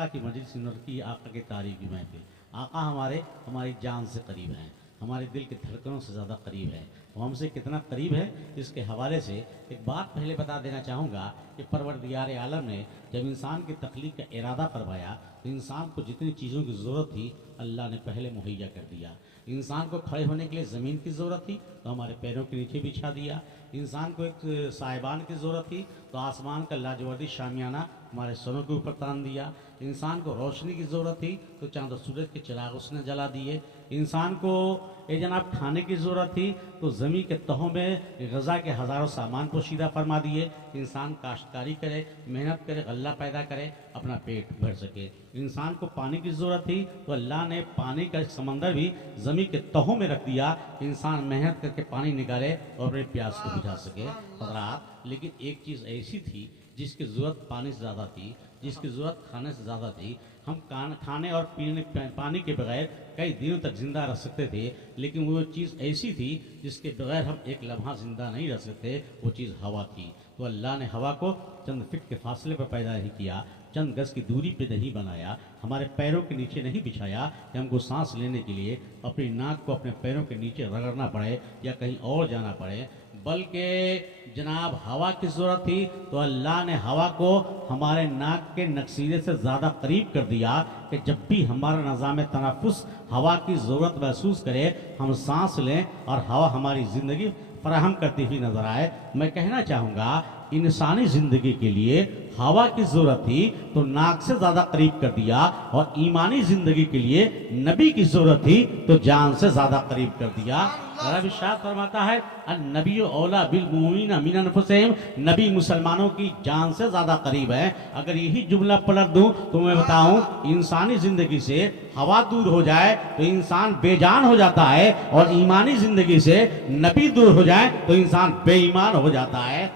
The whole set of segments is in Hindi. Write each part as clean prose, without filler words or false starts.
आका की मजलिस नूर की, आका की तारीफ की महफिल। आका हमारी जान से करीब हैं, हमारे दिल के धड़कनों से ज़्यादा करीब है। वो हमसे कितना करीब है इसके हवाले से एक बात पहले बता देना चाहूँगा कि परवरदिगार आलम ने जब इंसान की तख्लीक का इरादा करवाया तो इंसान को जितनी चीज़ों की ज़रूरत थी अल्लाह ने पहले मुहैया कर दिया। इंसान को खड़े होने के लिए ज़मीन की ज़रूरत थी तो हमारे पैरों के नीचे बिछा दिया। इंसान को एक साहिबान की ज़रूरत थी तो आसमान का लाजवाबी शामियाना हमारे सरों के ऊपर तान दिया। इंसान को रोशनी की ज़रूरत थी तो चांद और सूरज के चिराग उसने जला दिए। इंसान को जनाब खाने की ज़रूरत थी तो ज़मीन के तहों में गज़ा के हज़ारों सामान पोशीदा फरमा दिए। इंसान काश्तकारी करे, मेहनत करे, गल्ला पैदा करे, अपना पेट भर सके। इंसान को पानी की ज़रूरत थी तो अल्लाह ने पानी का समंदर भी ज़मीन के तहों में रख दिया। इंसान मेहनत करके पानी निकाले और अपने प्यास को बुझा सके। हज़रात, लेकिन एक चीज़ ऐसी थी जिसकी ज़रूरत पानी से ज़्यादा थी, जिसकी ज़रूरत खाने से ज़्यादा थी। हम खाने और पीने पानी के बगैर कई दिनों तक ज़िंदा रह सकते थे, लेकिन वो चीज़ ऐसी थी जिसके बगैर हम एक लम्हा ज़िंदा नहीं रह सकते। वो चीज़ हवा थी। तो अल्लाह ने हवा को चंद फिट के फासले पर पैदा नहीं किया, चंद गज़ की दूरी पे नहीं बनाया, हमारे पैरों के नीचे नहीं बिछाया कि हमको सांस लेने के लिए अपनी नाक को अपने पैरों के नीचे रगड़ना पड़े या कहीं और जाना पड़े, बल्कि जनाब हवा की ज़रूरत थी तो अल्लाह ने हवा को हमारे नाक के नक्सीरे से ज़्यादा करीब कर दिया कि जब भी हमारा निज़ाम तनफ़ुस हवा की ज़रूरत महसूस करे हम सांस लें और हवा हमारी ज़िंदगी फराहम करती हुई नज़र आए। मैं कहना चाहूँगा इंसानी ज़िंदगी के लिए हवा की ज़रूरत थी तो नाक से ज़्यादा करीब कर दिया, और ईमानी ज़िंदगी के लिए नबी की ज़रूरत थी तो जान से ज़्यादा करीब कर दिया। इरशाद फरमाता है नबी औला बिल मुमिनीना मिन अनफुसिहिम, नबी मुसलमानों की जान से ज़्यादा करीब है। अगर यही जुमला पलट दूँ तो मैं बताऊँ इंसानी ज़िंदगी से हवा दूर हो जाए तो इंसान बेजान हो जाता है, और ईमानी ज़िंदगी से नबी दूर हो जाए तो इंसान बेईमान हो जाता है।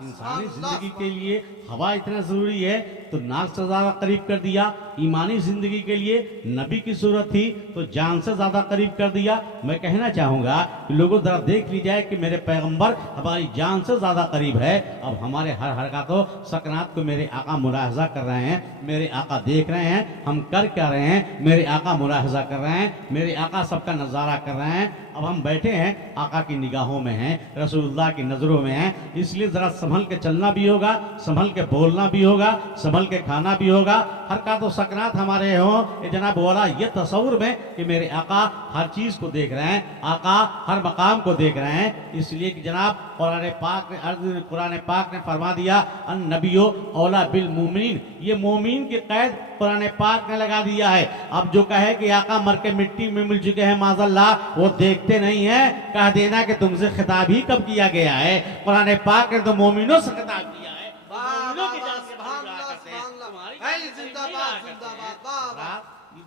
इंसानी ज़िंदगी के लिए हवा इतना ज़रूरी है तो नाक से ज़्यादा करीब कर दिया। ईमानी ज़िंदगी के लिए नबी की ज़रूरत थी तो जान से ज़्यादा करीब कर दिया। मैं कहना चाहूँगा कि लोगों ज़रा देख लीजिए कि मेरे पैगंबर हमारी जान से ज़्यादा करीब है। अब हमारे हर हरकतों सकनात को मेरे आका मुलाहजा कर रहे हैं, मेरे आका देख रहे हैं हम कर क्या रहे हैं, मेरे आका मुलाहजा कर रहे हैं, मेरे आका सबका नज़ारा कर रहे हैं। अब हम बैठे हैं आका की निगाहों में हैं, रसूलुल्लाह की नज़रों में हैं, इसलिए ज़रा संभल के चलना भी होगा, संभल के बोलना भी होगा, संभल के खाना भी होगा। हरकत व सकनात हमारे हों जनाब वाला ये तस्वुर में कि मेरे आका हर चीज़ को देख रहे हैं, आका हर मकाम को देख रहे हैं। इसलिए कि जनाब कुरान पाक ने फरमा दिया अन नबियो औला बिल मुमिनीन, ये मोमिन की कैद कुरान पाक ने लगा दिया है। अब जो कहे कि आका मर के मिट्टी में मिल चुके हैं माज़अल्लाह, वो देखते नहीं है, कह देना कि तुमसे खिताब ही कब किया गया है। कुरान पाक ने तो मोमिनों से खिताब किया है, मोमिनों की जान से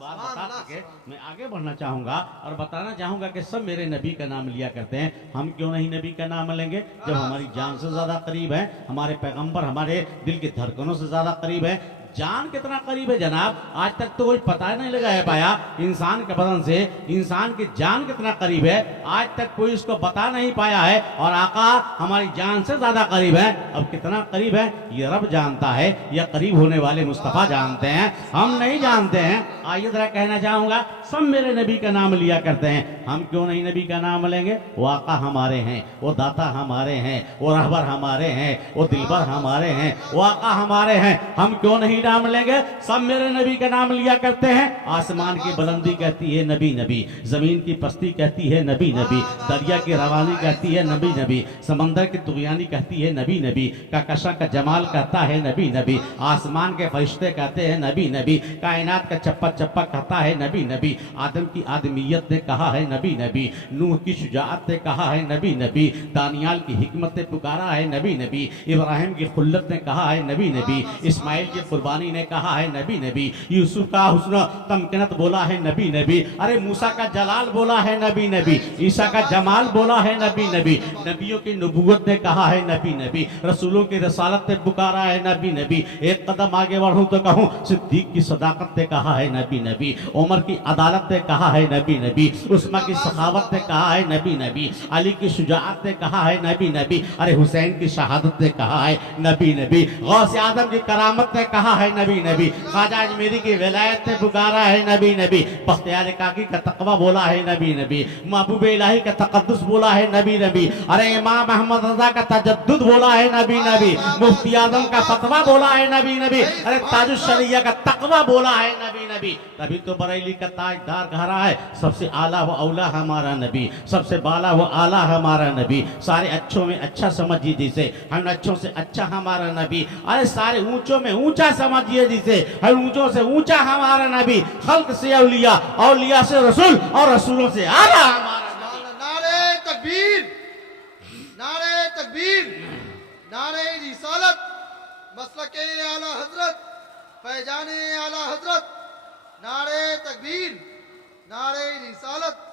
बात बता सके। मैं आगे बढ़ना चाहूंगा और बताना चाहूंगा कि सब मेरे नबी का नाम लिया करते हैं, हम क्यों नहीं नबी का नाम लेंगे जब हमारी जान से ज्यादा करीब है, हमारे पैगंबर हमारे दिल के धड़कनों से ज्यादा करीब है। जान कितना करीब है जनाब, आज तक तो कोई पता नहीं लगा पाया इंसान के बदन से इंसान की जान कितना करीब है, आज तक कोई इसको बता नहीं पाया है। और आका हमारी जान से ज्यादा करीब है। अब कितना करीब है ये रब जानता है या करीब होने वाले मुस्तफा जानते हैं, हम नहीं जानते हैं। आइए जरा कहना चाहूंगा सब मेरे नबी का नाम लिया करते हैं, हम क्यों नहीं नबी का नाम लेंगे। वो आका हमारे हैं, वो दाता हमारे हैं, वो रहबर हमारे हैं, वो दिलबर हमारे हैं, वो आका हमारे हैं, हम क्यों नहीं नाम लेंगे। सब मेरे नबी का नाम लिया करते हैं। आसमान की बुलंदी कहती है नबी नबी, जमीन की पस्ती कहती है नबी नबी, दरिया की रवानी कहती है नबी नबी, समंदर की तुगयानी कहती है नबी नबी, कहकशां का जमाल कहता है नबी नबी, आसमान के फरिश्ते कहते हैं नबी नबी, कायनात का चप्पा चप्पा कहता है नबी नबी, आदम की आदमियत ने कहा है नबी नबी, नूह की शुजाअत ने कहा है नबी नबी, दानियाल की हिकमत ने पुकारा है नबी नबी, इब्राहिम की खुल्लत ने कहा है नबी नबी, इस्माइल की कुर्बानी ने कहा है नबी नबी, यूसुफ का हुस्न तमकिनत बोला है नबी नबी, अरे मूसा का जलाल बोला है नबी नबी, ईसा का जमाल बोला है नबी नबी, नबियों की नबूवत ने कहा है नबी नबी, रसूलों की रसालत ने पुकारा है नबी नबी, एक कदम आगे बढ़ूं तो कहूं सिद्दीक की सदाकत ने कहा है नबी नबी, उमर की अदालत ने कहा है नबी नबी, उस्मा की सखावत ने कहा है नबी नबी, अली की शुजाअत ने कहा है नबी नबी, अरे हुसैन की शहादत ने कहा है नबी नबी, गौस आदम की करामत ने कहा है नबी नबी, ख्वाजा अजमेरी की विलायत ने पुकारा है नबी नबी, बख्तियार काकी का तकवा बोला है नबी नबी, महबूब इलाही का तकद्दुस बोला है नबी नबी, अरे इमाम अहमद रजा का तजद्दुद बोला है नबी नबी, मुफ्ती आजम का फतवा बोला है नबी नबी, अरे ताजुश शरिया का तकवा बोला है नबी नबी। तभी तो बरेली का ताजदार कह रहा है सबसे आला व औला हमारा नबी, सबसे बाला व आला हमारा नबी, सारे अच्छों में अच्छा समझिए जिसे, हम अच्छों से अच्छा हमारा नबी, अरे सारे ऊंचों में ऊंचा समझिए जिसे, हम ऊंचों से ऊंचा हमारा नबी, खल्क से औलिया, औलिया से रसूल और रसूलों से आला हमारा नबी। नारे तकबीर, नारे तकबीर, नारे रिसालत, मसलके आला हजरत, फैजाने आला हजरत, नारे तकबीर, नारे रिसालत।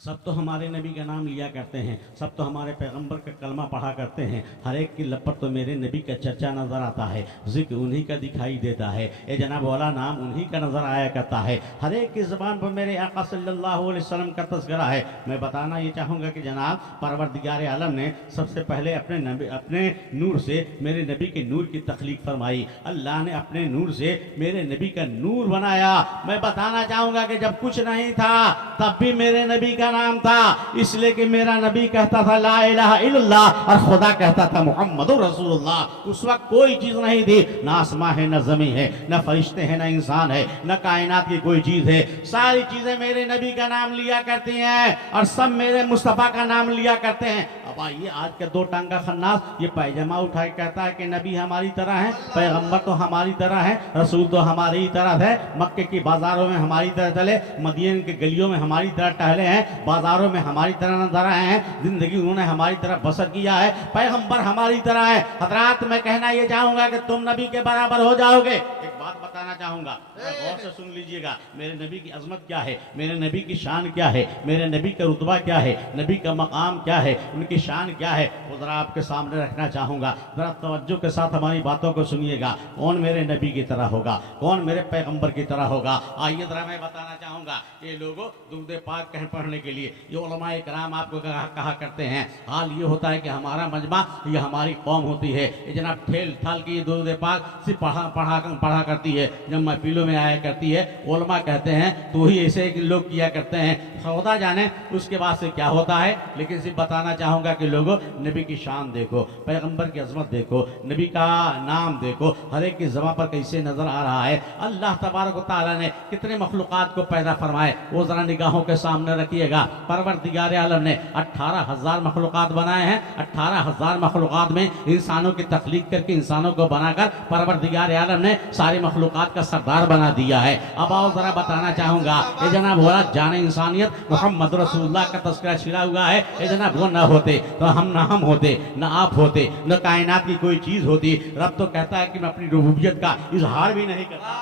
सब तो हमारे नबी का नाम लिया करते हैं, सब तो हमारे पैगंबर का कलमा पढ़ा करते हैं, हर एक की लब पर तो मेरे नबी का चर्चा नज़र आता है, जिक्र उन्हीं का दिखाई देता है, ये जनाब वाला नाम उन्हीं का नज़र आया करता है, हर एक की ज़बान पर मेरे आका सल्लल्लाहु अलैहि वसल्लम का तज़किरा है। मैं बताना ये चाहूँगा कि जनाब परवरदिगार आलम ने सबसे पहले अपने नूर से मेरे नबी के नूर की तख्लीक फरमाई, अल्लाह ने अपने नूर से मेरे नबी का नूर बनाया। मैं बताना चाहूँगा कि जब कुछ नहीं था तब भी मेरे नबी का नाम था, इसलिए कि मेरा नबी कहता था ला इलाहा इल्लल्लाह और खुदा कहता था मुहम्मदुर रसूलुल्लाह। उस वक्त कोई चीज नहीं थी, न आसमां है, न जमीन है, न फरिश्ते हैं, न इंसान है, न कायनात की कोई चीज है, सारी चीजें मेरे नबी का नाम लिया करती हैं और सब मेरे मुस्तफा का नाम लिया करते हैं। अब आइए आज के दो टांगा खन्नास ये पैजामा उठा के कहता है कि नबी हमारी तरह है, पैगंबर तो हमारी तरह है, रसूल तो हमारी ही तरह है, मक्के की बाजारों में हमारी तरह चले, मदीने के गलियों में हमारी तरह टहले हैं, बाजारों में हमारी तरह नजर आए हैं, जिंदगी उन्होंने हमारी तरह बसर किया है, पैगंबर हमारी तरह है। हजरात मैं कहना ये चाहूंगा कि तुम नबी के बराबर हो जाओगे। एक बात बताना चाहूंगा, गौर से सुन लीजिएगा, मेरे नबी की अजमत क्या है, मेरे नबी की शान क्या है, मेरे नबी का रुतबा क्या है, नबी का मकाम क्या है, उनकी शान क्या है, वो जरा आपके सामने रखना चाहूंगा। जरा तवज्जो के साथ हमारी बातों को सुनिएगा। कौन मेरे नबी की तरह होगा, कौन मेरे पैगंबर की तरह होगा। आइए जरा मैं बताना चाहूंगा, ये लोगों दुरूद पाक कह पढ़ने के लिए ये उलमाए कराम आपको कहा करते हैं, हाल ये होता है कि हमारा मजमा ये हमारी कौम होती है, ये जनाब ठेल ठाल की ये दुरूद पाक सिर्फ पढ़ा करती है, जब महफिलों में आया करती है, उलमा कहते हैं तो ही ऐसे लोग किया करते हैं, खुदा जाने उसके बाद से क्या होता है। लेकिन सिर्फ बताना चाहूंगा कि लोगों नबी की शान देखो, पैगंबर की अजमत देखो, नबी का नाम देखो, हर एक की ज़बान पर कैसे नजर आ रहा है। अल्लाह तबारक व तआला ने कितने मखलूक़ात को पैदा फरमाए वो जरा निगाहों के सामने रखिएगा। परवरदिगार आलम ने 18,000 मखलूक़ात बनाए हैं, 18,000 मखलूक़ात में इंसानों की तख्लीक करके इंसानों को बनाकर परवरदिगार आलम ने सारी मखलूक़ात का सरदार बना दिया है। अब आओ जरा बताना चाहूंगा, ये जनाब बोला जाने इंसानियत मोहम्मद रसूलुल्लाह का तस्करा छिड़ा हुआ है, ये जनाब वो न होते तो हम होते, न आप होते, न कायनात की कोई चीज होती। रब तो कहता है कि मैं अपनी रुबूबियत का इजहार भी नहीं करता,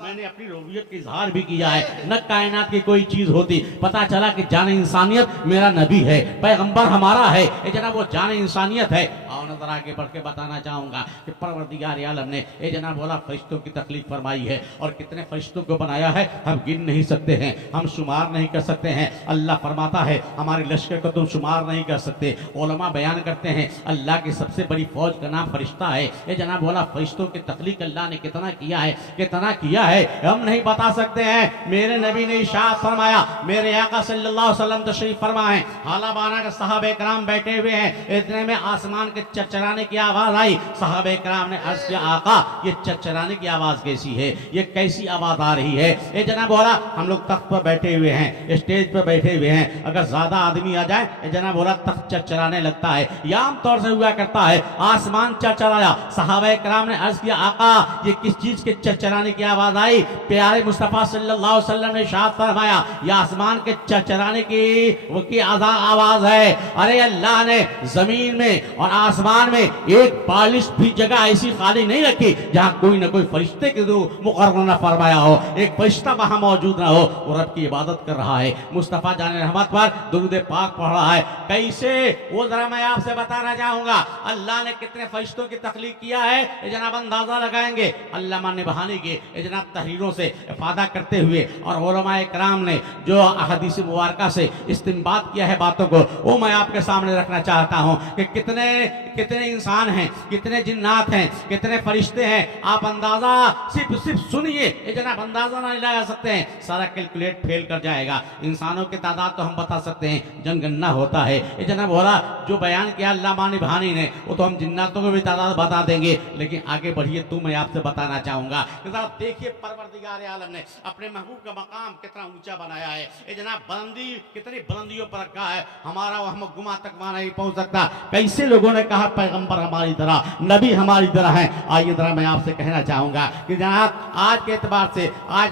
मैंने अपनी रुबूबियत का इजहार भी किया है, न कायनात की कोई चीज होती। पता चला कि जाने इंसानियत मेरा नबी है, पैगंबर हमारा है, ये जनाब वो जाने इंसानियत है। और नजर आगे बढ़ के बताना चाहूंगा कि परवरदिगार आलम ने ये जनाब बोला फरिश्तों की तकलीफ फरमाई है, और कितने फरिश्तों को बनाया है हम गिन नहीं सकते हैं, हम शुमार नहीं कर सकते हैं। अल्लाह फरमाता है हमारे लश्कर को तुम शुमार नहीं कर सकते। उलमा बयान करते हैं अल्लाह की सबसे बड़ी फौज का नाम फरिश्ता है। ये जनाब बोला फरिश्तों की तकलीफ अल्लाह ने कितना किया है, कितना किया है हम नहीं बता सकते हैं। मेरे नबी ने इरशाद फरमाया, मेरे आका सल्लल्लाहु अलैहि वसल्लम तशरीफ फरमाए, हाला बाना के सहाबे कराम बैठे हुए हैं, इतने में आसमान के चरचराने की आवाज आई। सहाबे कराम ने अर्ज किया आका ये चरचराने की आवाज कैसी है, ये कैसी आवाज आ रही है। ये जनाब बोला हम लोग तख्त पर बैठे हुए हैं, स्टेज पर बैठे हुए हैं, अगर ज्यादा आदमी आ जाए ये जनाब बोला तख्त चरचराने लगता है, या आम तौर से हुआ करता है आसमान चरचराया। सहाबे कराम ने अर्ज किया आका ये किस चीज के चरचराने की आवाज आई। प्यारे मुस्तफा सल्लल्लाहु अलैहि वसल्लम ने इरशाद फरमाया ये आसमान के चरचराने की आवाज है। अरे अल्लाह ने जमीन में और आसमान में एक बालिश भी जगह ऐसी खाली नहीं रखी जहां कोई ना कोई फरिश्ते के मुकर्रर न फरमाया हो, एक फरिश्ता वहां मौजूद ना हो, वो रब की इबादत कर रहा है, मुस्तफा जाने रहमत पर दुरूद पाक पढ़ रहा है। कैसे वो जरा मैं आपसे बताना चाहूंगा, अल्लाह ने कितने फरिश्तों की तख्लीक किया है ये जनाब अंदाजा लगाएंगे। अल्लामा निबहानी की के जनाब तहरीरों से इफादा करते हुए और उलमाए कराम ने जो हदीस मुबारका से इस्तिंबात किया है बातों को, वो मैं आपके सामने रखना चाहता हूँ कि कितने कितने इंसान हैं, कितने जिन्नात हैं, कितने फरिश्ते हैं। आप अंदाजा सिर्फ सुनिए, ये जनाब अंदाजा नहीं लगा सकते हैं, सारा कैलकुलेट फेल कर जाएगा। इंसानों की तादाद तो हम बता सकते हैं, जनगणना होता है। ये जनाब बोला जो बयान किया अल्लामा निभानी ने, वो तो हम जिन्नातों को भी तादाद बता देंगे, लेकिन आगे बढ़िए तो मैं आपसे बताना चाहूंगा। देखिए परवरदिगार आलम ने अपने महबूब का मकाम कितना ऊंचा बनाया है। ये जनाब बुलंदी कितनी बुलंदियों पर रखा है, हमारा हम गुमा तक नहीं पहुंच सकता। कैसे लोगों ने कहा पैगंबर हमारी तरह, नबी हमारी तरह है। आइए जरा मैं आपसे कहना चाहूंगा कि जनाब आज के एतबार से, आज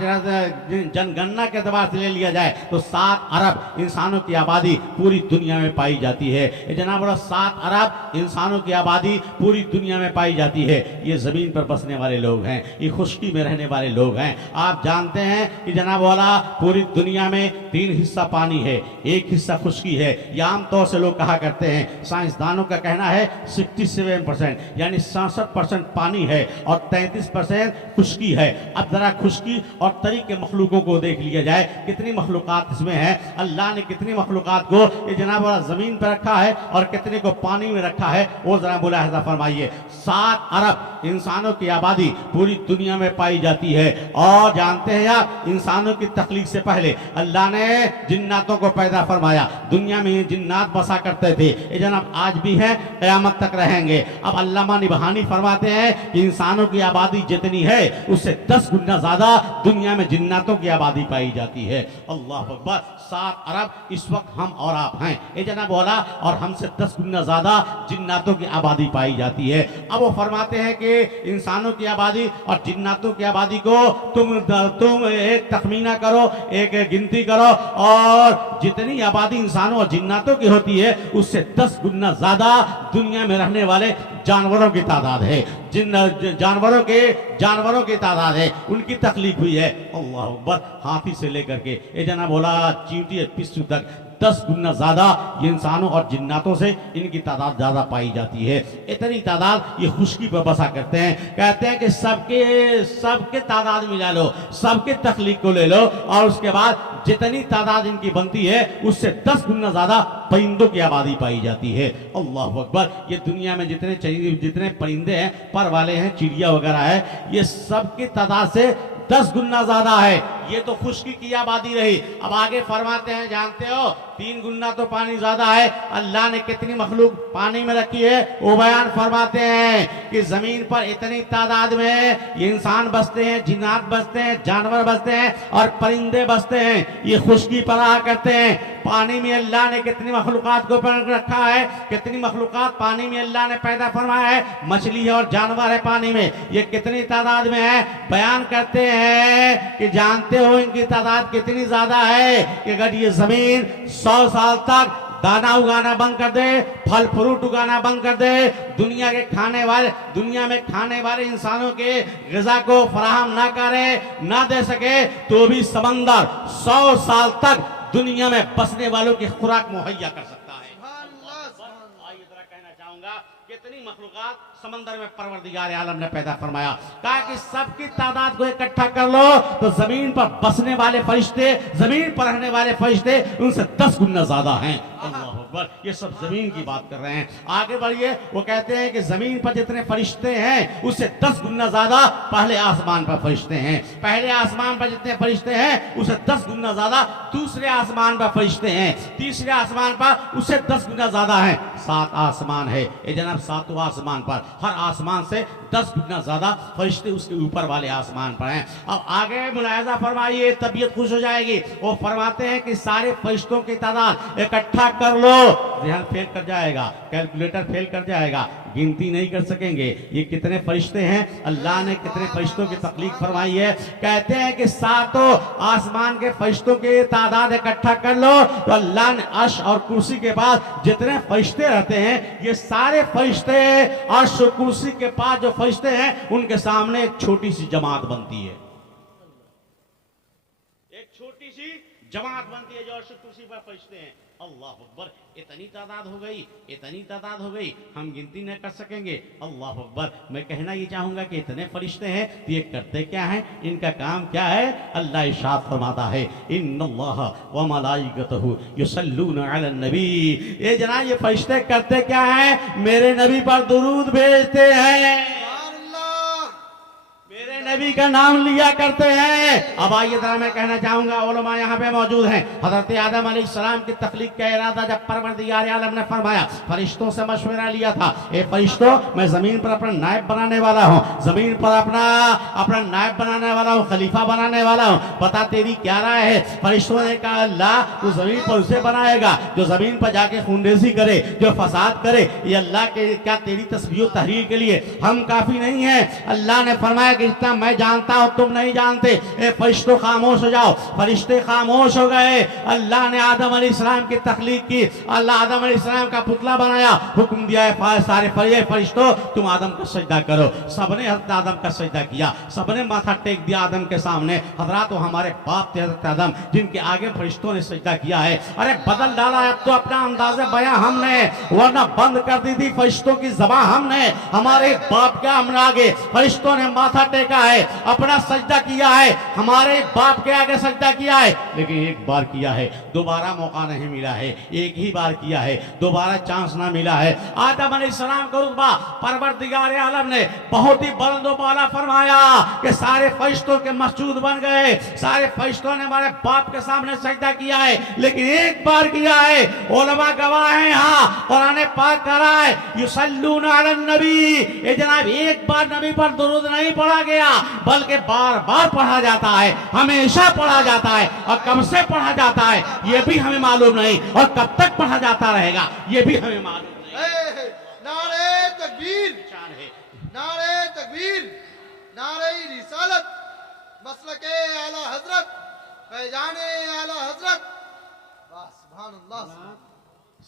जनगणना के एतबार से ले लिया जाए तो 7 अरब इंसानों की आबादी पूरी दुनिया में पाई जाती है। जनाब 7 अरब इंसानों की आबादी पूरी दुनिया में पाई जाती है। ये जमीन पर बसने वाले लोग हैं, ये खुश्की में रहने वाले लोग हैं। आप जानते हैं कि जनाब वाला पूरी दुनिया में 3 हिस्सा पानी है, 1 हिस्सा खुश्की है। ये आमतौर से लोग कहा करते हैं, साइंसदानों का कहना है 67% यानी 67% पानी है और 33% खुश्की है। अब जरा खुश्की और तरी के मखलूकों को देख लिया जाए, कितनी मखलूकात इसमें है। अल्लाह ने कितनी मखलूकात को ये जनाब वाला जमीन पर रखा है और कितने को पानी में रखा है, वो जरा मुलाहिजा फरमाइए। 7 अरब इंसानों की आबादी पूरी दुनिया में पाई जाती है। और जानते हैं आप, इंसानों की तख्लीक से पहले अल्लाह ने जिन्नातों को पैदा फरमाया। दुनिया में जिन्नात बसा करते थे, ये जनाब आज भी है, क़यामत तक रहेंगे। अब अल्लामा निबहानी फरमाते हैं कि इंसानों की आबादी जितनी है उससे 10 गुना ज्यादा दुनिया में जिन्नातों की आबादी पाई जाती है। अल्लाह अकबर। 7 अरब इस वक्त हम और आप हैं, ये जनाब बोला, और हमसे 10 गुना ज्यादा जिन्नातों की आबादी पाई जाती है। अब वो फरमाते हैं कि इंसानों की आबादी और जिन्नातों की आबादी को तुम एक तखमीना करो, एक गिनती करो, और जितनी आबादी इंसानों और जिन्नातों की होती है उससे 10 गुना ज्यादा दुनिया में रहने वाले जानवरों की तादाद है। जिन जानवरों की तादाद है, उनकी तकलीफ हुई है। अल्लाह अकबर। हाथी से लेकर के ये जनाब बोला चींटी पिस्सू तक 10 गुना ज्यादा ये इंसानों और जिन्नातों से इनकी तादाद ज्यादा पाई जाती है। इतनी तादाद ये खुश्की पर बसा करते हैं। कहते हैं कि सबके तादाद मिला लो, सबके तख्लीक को ले लो, और उसके बाद जितनी तादाद इनकी बनती है उससे 10 गुना ज्यादा परिंदों की आबादी पाई जाती है। अल्लाह अकबर। ये दुनिया में जितने परिंदे हैं, पर वाले हैं, चिड़िया वगैरह है, ये सबकी तादाद से 10 गुना ज्यादा है। ये तो खुश्की की आबादी रही। अब आगे फरमाते हैं, जानते हो 3 गुना तो पानी ज्यादा है। अल्लाह ने कितनी मखलूक पानी में रखी है, वो बयान फरमाते हैं कि जमीन पर इतनी तादाद में ये इंसान बसते हैं, जिन्नात बसते हैं, जानवर बसते हैं और परिंदे बसते हैं। ये खुश्की पर रहा करते हैं। पानी में अल्लाह ने कितनी मखलूकात को रखा है, कितनी मखलूकात पानी में अल्लाह ने पैदा फरमाया है। मछली है और जानवर है पानी में, ये कितनी तादाद में है, बयान करते हैं कि जानते हो इनकी तादाद कितनी ज्यादा है कि अगर ये जमीन 100 साल तक दाना उगाना बंद कर दे, फल फ्रूट उगाना बंद कर दे, दुनिया में खाने वाले इंसानों के ग़िज़ा को फराहम ना करे, ना दे सके, तो भी समंदर 100 साल तक दुनिया में बसने वालों की खुराक मुहैया कर सकता है। आइए जरा कहना चाहूंगा कितनी मखलूकात समंदर में परवरदिगार आलम ने पैदा फरमाया। कहा कि सबकी तादाद को इकट्ठा कर लो तो जमीन पर बसने वाले फरिश्ते, जमीन पर रहने वाले फरिश्ते उनसे 10 गुना ज्यादा हैं। अल्लाह अकबर। ये सब जमीन की बात कर रहे हैं। आगे बढ़िए, वो कहते हैं कि जमीन पर जितने फरिश्ते हैं उससे 10 गुना ज्यादा पहले आसमान पर फरिश्ते हैं। पहले आसमान पर जितने फरिश्ते हैं उससे 10 गुना ज्यादा दूसरे आसमान पर फरिश्ते हैं। तीसरे आसमान पर उससे 10 गुना ज्यादा है। 7 आसमान है, ये जनाब 7वां आसमान पर, हर आसमान से 10 गुना ज्यादा फरिश्ते उसके ऊपर वाले आसमान पर हैं। अब आगे मुलाहिजा फरमाइए, तबीयत खुश हो जाएगी। वो फरमाते हैं कि सारे फरिश्तों की तादाद इकट्ठा कर लो, ध्यान फेल कर जाएगा, कैलकुलेटर फेल कर जाएगा, गिनती नहीं कर सकेंगे। ये कितने फरिश्ते हैं, अल्लाह ने कितने फरिश्तों की तख्लीक फरमाई है। कहते हैं कि 7 आसमान के फरिश्तों की तादाद इकट्ठा कर लो तो अल्लाह ने अर्श और कुर्सी के पास जितने फरिश्ते रहते हैं, ये सारे फरिश्ते अर्श और कुर्सी के पास जो फरिश्ते हैं उनके सामने एक छोटी सी जमात बनती है। एक छोटी सी जमात बनती है जो अर्श कुर्सी पर फरिश्ते हैं। अल्लाह अकबर, इतनी तादाद हो गई, इतनी तादाद हो गई, हम गिनती न कर सकेंगे। अल्लाह अकबर, मैं कहना ये चाहूंगा कि इतने फरिश्ते हैं तो ये करते क्या हैं, इनका काम क्या है? अल्लाह इरशाद फरमाता है, इन्नल्लाह व मलाइकतहु युसल्लूना अलन नबी। ये जनाब ये फरिश्ते करते क्या हैं? मेरे नबी पर दुरूद भेजते हैं, मेरे नबी का नाम लिया करते हैं। अब आइए जरा मैं कहना चाहूंगा, उलमा यहाँ पे मौजूद हैं। हजरत आदम अलैहिस्सलाम की तख्लीक का इरादा जब परवरदिगार आलम ने फरमाया, फरिश्तों से मशवरा लिया था, ए फरिश्तों मैं जमीन पर अपना नायब बनाने वाला हूँ, जमीन पर अपना नायब बनाने वाला हूँ, खलीफा बनाने वाला हूँ, बता तेरी क्या राय है? फरिश्तों ने कहा, अल्लाह तू जमीन पर उसे बनाएगा जो जमीन पर जाके खूनरेजी करे, जो फसाद करे। ये अल्लाह के क्या तेरी तस्बीह तहरीर के लिए हम काफी नहीं है? अल्लाह ने फरमाया कि इतना मैं जानता हूं तुम नहीं जानते। ए फरिश्तों खामोश हो जाओ। फरिश्ते खामोश हो गए। अल्लाह ने आदम अलैहिस्सलाम की तख्लीक की, अल्लाह आदम अलैहिस्सलाम का पुतला बनाया, हुक्म दिया है सारे फरिश्तों तुम आदम का सजदा करो। सबने हजरत आदम का सजदा किया, सबने माथा टेक दिया आदम के सामने। हजरत हमारे बाप थे हजरत आदम, जिनके आगे फरिश्तों ने सजदा किया है। अरे बदल डाला है अब तो अपना अंदाज़े बयां हमने, वरना बंद कर दी थी फरिश्तों की ज़बान हमने। हमारे बाप के हमने आगे फरिश्तों ने माथा टेका है, अपना सजदा किया है, हमारे बाप के आगे सजदा किया है, लेकिन एक बार किया है, दोबारा मौका नहीं मिला है। एक ही बार किया है, दोबारा चांस ना मिला है। आदम अलैहिस्सलाम का रुतबा परवरदिगार आलम ने बहुत ही बुलंद बाला फरमाया कि सारे फरिश्तों के मसजूद बन गए, सारे फरिश्तों ने हमारे बाप के सामने सजदा किया है, लेकिन एक बार किया है। उलमा गवाह हैं, यहाँ कुरान पाक कह रहा है युसल्लूना अलन नबी। ये जनाब एक बार नबी पर दुरूद नहीं पढ़ा गया, बल्कि बार बार पढ़ा जाता है, हमेशा पढ़ा जाता है। और कब से पढ़ा जाता है ये भी हमें मालूम नहीं, और कब तक पढ़ा जाता रहेगा ये भी हमें मालूम नहीं। नारे तकबीर, शान है, नारे तकबीर, नारे रिसालत, मसलके आला हजरत, फैजाने आला हजरत। वाह सुभान अल्लाह।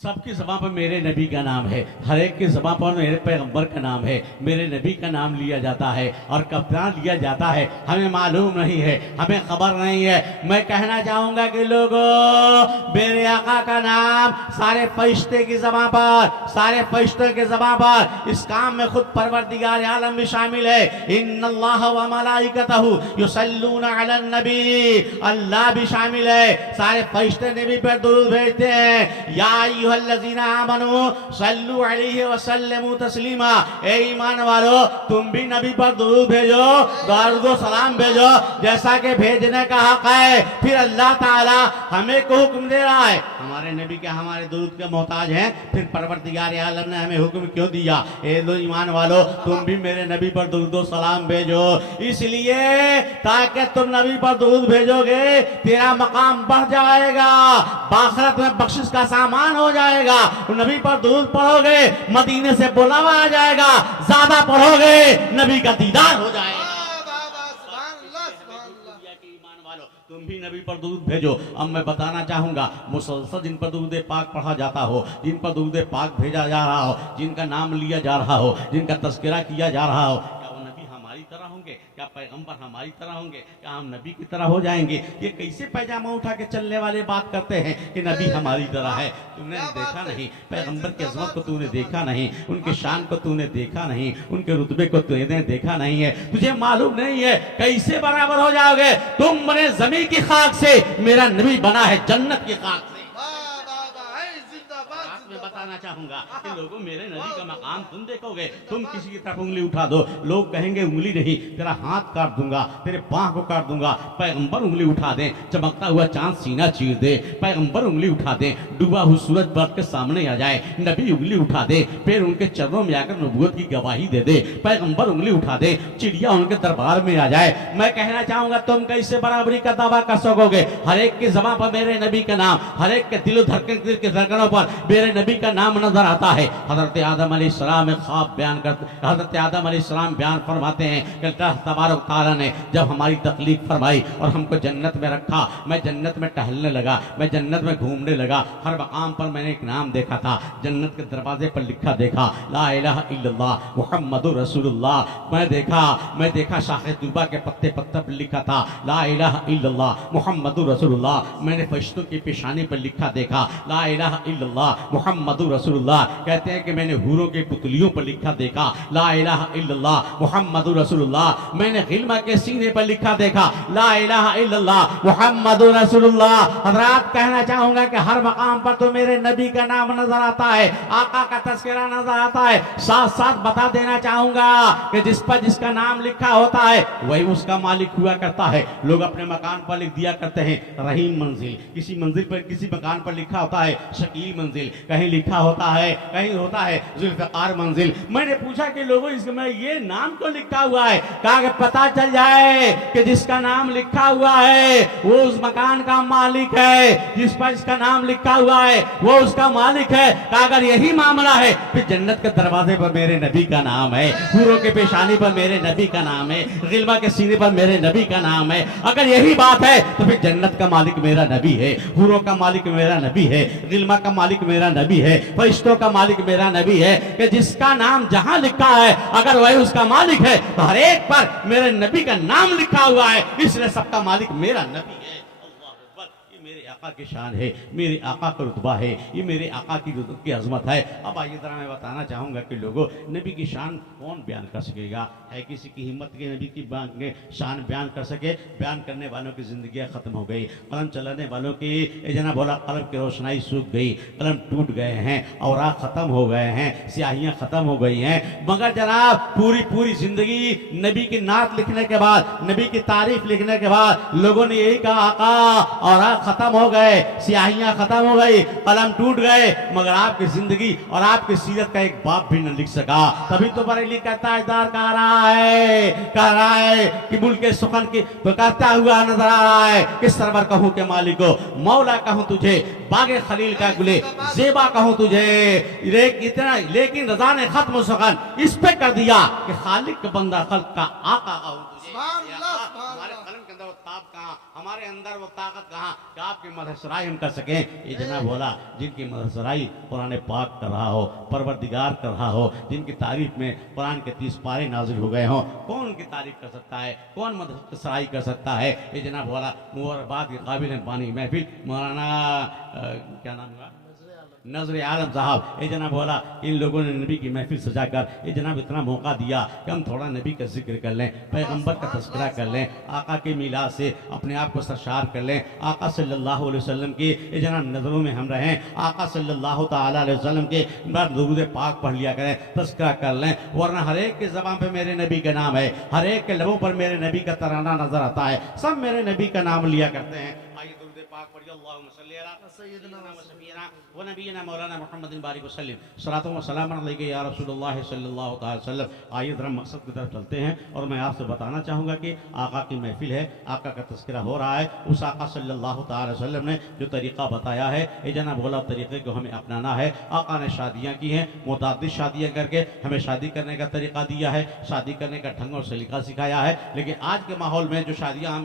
सबकी ज़बान पर मेरे नबी का नाम है, हर एक की ज़बान पर मेरे पैगंबर का नाम है, मेरे नबी का नाम लिया जाता है। और कब तक लिया जाता है हमें मालूम नहीं है, हमें खबर नहीं है। मैं कहना चाहूँगा कि लोगों, मेरे आका का नाम सारे फरिश्ते की ज़बान पर, सारे फरिश्तों के ज़बान पर, इस काम में खुद परवरदिगार आलम भी शामिल है। इन्नल्लाह व मलाइकतहु युसल्लूना अलन नबी, अल्लाह भी शामिल है। सारे फरिश्ते नबी पर दुरूद भेजते हैं। या अय्युहल्लज़ीना आमनू सल्लु अलैहि व सल्लिमू तस्लीमा। ए ईमान वालो तुम भी नबी पर दुरूद भेजो, दरूद व सलाम भेजो, जैसा कि भेजने का हक है। फिर अल्लाह ताला हमें को हुक्म दे रहा है, हमारे नबी के हमारे दुरूद के मोहताज हैं, फिर परवरदिगार आलम ने हमें हुक्म क्यों दिया? ए लो ईमान वालो तुम भी मेरे नबी पर दुरूद व सलाम भेजो, इसलिए ताकि तुम नबी पर दुरूद भेजोगे तेरा मकाम बढ़ जाएगा, आखिरत में बख्शिश का सामान हो जाएगा। नबी पर दुरूद पढ़ोगे मदीने से बुलावा आ जाएगा, ज्यादा पढ़ोगे नबी का दीदार हो जाएगा। तुम भी नबी पर दुरूद भेजो। अब मैं बताना चाहूंगा, मुसलसल जिन पर दुरूद पाक पढ़ा जाता हो, जिन पर दुरूद पाक भेजा जा रहा हो, जिनका नाम लिया जा रहा हो, जिनका तस्करा किया जा रहा हो, क्या वो नबी हमारी तरह होंगे? क्या पैगंबर हमारी तरह होंगे? क्या हम नबी की तरह हो जाएंगे? ये कैसे पैजामा उठा के चलने वाले बात करते हैं कि नबी हमारी तरह है? तुमने देखा नहीं, पैगंबर की अजमत को तूने देखा नहीं, उनके शान को तूने देखा नहीं, उनके रुतबे को तूने देखा नहीं है, तुझे मालूम नहीं है, कैसे बराबर हो जाओगे? तुम बने जमीन की खाक से, मेरा नबी बना है जन्नत की खाक से। मैं बताना चाहूंगा कि लोगों, मेरे नबी का मकाम तुम देखोगे, तुम किसी की तरफ उंगली उठा दो, लोग कहेंगे उंगली नहीं, तेरा हाथ काट दूंगा, तेरे बाह को काट दूंगा। पैगंबर उंगली उठा दे, चमकता हुआ चांद सीना चीर दे, पैगंबर उंगली उठा दे, डूबा हुआ सूरज बर्फ के सामने आ जाए, नबी उंगली उठा दे, फिर उनके चरणों में आकर नबूवत की गवाही दे दे, पैगंबर उंगली उठा दे, चिड़िया उनके दरबार में आ जाए। मैं कहना चाहूंगा तुम कैसे बराबरी का दावा कर सकोगे? हर एक की ज़बान पर मेरे नबी का नाम, हर एक के दिल धड़कनों पर मेरे नबी का नाम नजर आता है। हजरत आदम अलैहिस्सलाम में ख्वाब बयान करते, हजरत आदम अलैहिस्सलाम बयान फरमाते हैं कि अल्लाह तबारक तआला ने जब हमारी तख्लीक फरमाई और हमको जन्नत में रखा, मैं जन्नत में टहलने लगा, मैं जन्नत में घूमने लगा। हर मकाम पर मैंने एक नाम देखा था, जन्नत के दरवाजे पर लिखा देखा, ला इलाहा इल्लल्लाह मुहम्मदुर रसूलुल्लाह। मैं देखा शाखे तूबा के पत्ते पत्ते पर लिखा था, ला इलाहा इल्लल्लाह मुहम्मदुर रसूलुल्लाह। मैंने फरिश्तों की पेशानी पर लिखा देखा, ला इलाहा इल्लल्लाह मुहम्मदुर रसूलुल्लाह। कहते हैं कि मैंने हूरों की पुतलियों पर लिखा देखा, ला इलाहा इल्लल्लाह मुहम्मदुर रसूलुल्लाह। मैंने गिल्मा के सीने पर लिखा देखा, ला इलाहा इल्लल्लाह मुहम्मदुर रसूलुल्लाह। हज़रात कहना चाहूंगा कि हर मकाम पर तो मेरे नबी का नाम नजर आता है, आका का तस्करा नजर आता है। साथ साथ बता देना चाहूंगा कि जिस पर जिसका नाम लिखा होता है वही उसका मालिक हुआ करता है। लोग अपने मकान पर लिख दिया करते हैं रहीम मंजिल, किसी मंजिल पर किसी मकान पर लिखा होता है शकील मंजिल, कहीं लिखा होता है, कहीं होता है जुल्फ़िकार मंजिल। मैंने पूछा कि लोगों इसमें ये नाम क्यों लिखा हुआ है? कहा कि पता चल जाए कि जिसका नाम लिखा हुआ है वो उस मकान का मालिक है, जिस पर इसका नाम लिखा हुआ है वो उसका मालिक है। कहा अगर यही मामला है फिर जन्नत के दरवाजे पर मेरे नबी का नाम है, हूरों के पेशानी पर मेरे नबी का नाम है, गिल्मा के सीने पर मेरे नबी का नाम है। अगर यही बात है तो फिर जन्नत का मालिक मेरा नबी है, हूरों का मालिक मेरा नबी है, गिल्मा का मालिक मेरा नबी है, फरिश्तों का मालिक मेरा नबी है। कि जिसका नाम जहां लिखा है अगर वही उसका मालिक है तो हर एक पर मेरे नबी का नाम लिखा हुआ है, इसलिए सबका मालिक मेरा नबी है। मेरे आका की शान है, मेरे आका का रुतबा है, ये मेरे आका की अजमत है। अब आइए जरा मैं बताना चाहूँगा कि लोगों नबी की शान कौन बयान कर सकेगा? है किसी की हिम्मत के नबी की शान बयान कर सके? बयान करने वालों की ज़िंदगियाँ ख़त्म हो गई, कलम चलाने वालों की जना बोला कलम की रोशनाई सूख गई, कलम टूट गए हैं, औराक ख़त्म हो गए हैं, स्याहियाँ ख़त्म हो गई हैं। मगर जनाब पूरी ज़िंदगी नबी की नात लिखने के बाद, नबी की तारीफ लिखने के बाद लोगों ने यही कहा आका औराक खत्म हो गए, स्याहियां खत्म हो गई, कलम टूट गए, मगर आपकी जिंदगी और आपकी सीरत का एक बाप भी न लिख सका। तभी तो बरेली का ताजदार कह रहा है कि मुल्क के सुखन की तो कहता हुआ नजर आ रहा है कि सरवर कहूं के मालिको, मौला कहूं तुझे, बागे खलील का गुले जेबा कहूं तुझे, लेकिन रजा ने खत्म सुखन इस पे कर दिया कि खालिक बंदा खल्क का आका कहूं तुझे। हमारे कलम के अंदर वो ताब कहाँ, हमारे अंदर वो ताकत कहाँ कि आपकी मदहसराई हम कर सकें? ये जना बोला जिनकी मदहसराई कुरान पाक कर रहा हो, परवरदिगार कर रहा हो, जिनकी तारीफ में कुरान के 30 पारे नाजिल हो गए हों, कौन उनकी तारीफ कर सकता है? कौन मदहसराई कर सकता है? ये जना बोला मुबारकबाद के काबिल बानी महफिल मौलाना क्या नाम हुआ, नजर आलम साहब। ये जनाब बोला इन लोगों ने नबी की महफिल सजाकर ये जनाब इतना मौका दिया कि हम थोड़ा नबी का जिक्र कर लें, पैगंबर का तज़किरा कर लें, आका के मिलाद से अपने आप को सरशार कर लें, आका सल्लल्लाहु अलैहि वसल्लम की ये जनाब नज़रों में हम रहें, आका सल्लल्लाहु ताला अलैहि वसल्लम के दुरूद पाक पढ़ लिया करें, तज़किरा कर लें। वरना हर एक के ज़बान पे मेरे नबी का नाम है, हर एक के लबों पर मेरे नबी का तराना नजर आता है, सब मेरे नबी का नाम लिया करते हैं। आइए दुरूद पाक पढ़िए, अल्लाहुम्मा सल्ली अला सय्यिदिना व सफीना व नबीना मौलाना मुहम्मदिन बारिक वसल्लम सलातो व सलाम अलैका या रसूलुल्लाह सल्लल्लाहु अलैहि वसल्लम। आइए जरा मकसद की तरफ चलते हैं और मैं आपसे बताना चाहूँगा कि आका की महफिल है, आका का तज़किरा हो रहा है। उस आका सल्लल्लाहु अलैहि वसल्लम ने जो तरीक़ा बताया है ये जना बोला तरीक़े को हमें अपनाना है। आका ने शादियाँ की हैं, मुतअद्दिद शादियाँ करके हमें शादी करने का तरीक़ा दिया है, शादी करने का ढंग और सलीका सिखाया है। लेकिन आज के माहौल में जो शादियाँ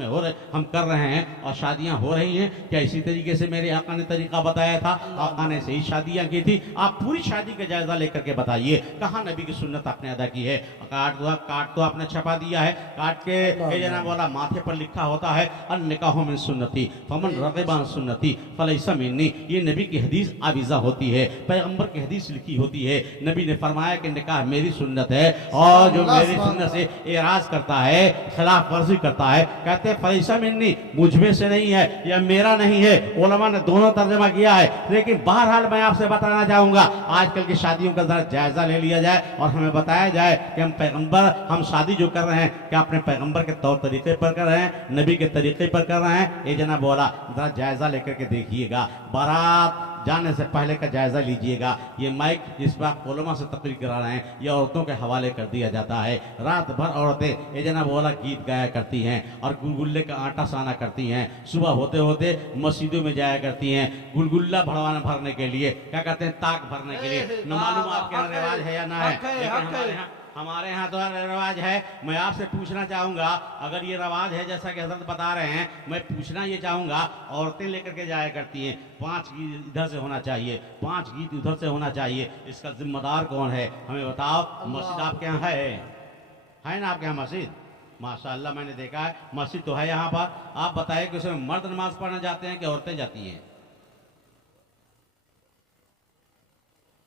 हम कर रहे हैं और शादियाँ हो रही हैं, क्या इसी तरीके से मेरे आका ने तरीक़ा बताया था? आका ने सही शादियाँ की थी। आप पूरी शादी का जायजा लेकर के बताइए कहाँ नबी की सुन्नत आपने अदा की है? काट तो आपने छपा दिया है, काट के ये जना बोला माथे पर लिखा होता है अन्निकाहु मिन सुन्नती फमन रग़िबा अन सुन्नती फलैसा मिन्नी। ये नबी की हदीस आविज़ा होती है, पैगंबर की हदीस लिखी होती है। नबी ने फरमाया कि निकाह मेरी सुन्नत है और जो मेरी सुन्नत से एराज करता है, खिलाफ वर्जी करता है, कहते हैं फलैसा मिन्नी, मुझमें से नहीं है या मेरा नहीं है। उलमा ने दोनों तर्जमा किया है। लेकिन बहरहाल मैं आपसे बताना चाहूंगा आजकल की शादियों का जरा जायजा ले लिया जाए और हमें बताया जाए कि हम शादी जो कर रहे हैं क्या अपने पैगंबर के तौर तरीके पर कर रहे हैं, नबी के तरीके पर कर रहे हैं? ये जना बोला जरा जायजा लेकर के देखिएगा। बारात जाने से पहले का जायजा लीजिएगा। ये माइक जिस पर आप कोलमा से तकरीर करा रहे हैं ये औरतों के हवाले कर दिया जाता है। रात भर औरतें ये जनाब वाला गीत गाया करती हैं और गुलगुल्ले का आटा साना करती हैं। सुबह होते होते मस्जिदों में जाया करती हैं गुलगुल्ला भरने के लिए, क्या कहते हैं, ताक भरने के लिए। न मालूम आपके यहाँ रिवाज है या ना है, लेकिन हमारे यहाँ तो रिवाज है। मैं आपसे पूछना चाहूंगा, अगर ये रिवाज है जैसा कि हजरत बता रहे हैं, मैं पूछना ये चाहूंगा, औरतें लेकर के जाया करती हैं, 5 गीत इधर से होना चाहिए, 5 गीत उधर से होना चाहिए, इसका जिम्मेदार कौन है हमें बताओ। मस्जिद आपके यहाँ है ना? आपके यहाँ मस्जिद माशाअल्लाह मैंने देखा है, मस्जिद तो है यहाँ पर। आप बताइए कि उसमें मर्द नमाज पढ़ने जाते हैं कि औरतें जाती हैं?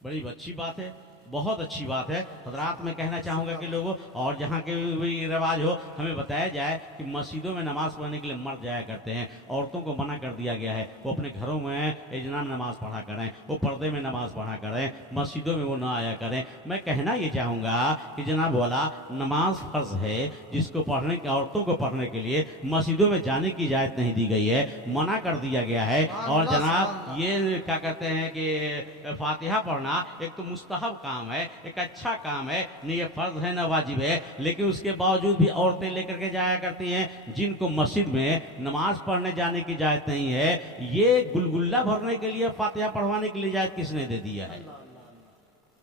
बड़ी अच्छी बात है, बहुत अच्छी बात है। हजरात मैं कहना चाहूँगा कि लोगों, और जहाँ के भी रिवाज हो हमें बताया जाए कि मस्जिदों में नमाज पढ़ने के लिए मर्द जाया करते हैं, औरतों को मना कर दिया गया है वो अपने घरों में इजनान नमाज पढ़ा करें, वो पर्दे में नमाज पढ़ा करें, मस्जिदों में वो ना आया करें। मैं कहना ये चाहूँगा कि जनाब वाला नमाज फ़र्ज है जिसको पढ़ने के, औरतों को पढ़ने के लिए मस्जिदों में जाने की इजाज़त नहीं दी गई है, मना कर दिया गया है। और जनाब ये क्या कहते हैं कि फातिहा पढ़ना एक तो मुस्तहब काम है, एक अच्छा काम है, न ये फर्ज है न वाजिब है, लेकिन उसके बावजूद भी औरतें लेकर के जाया करती हैं जिनको मस्जिद में नमाज पढ़ने जाने की इजाजत नहीं है। ये गुलगुल्ला भरने के लिए, फातिहा पढ़वाने के लिए इजाजत किसने दे दिया है?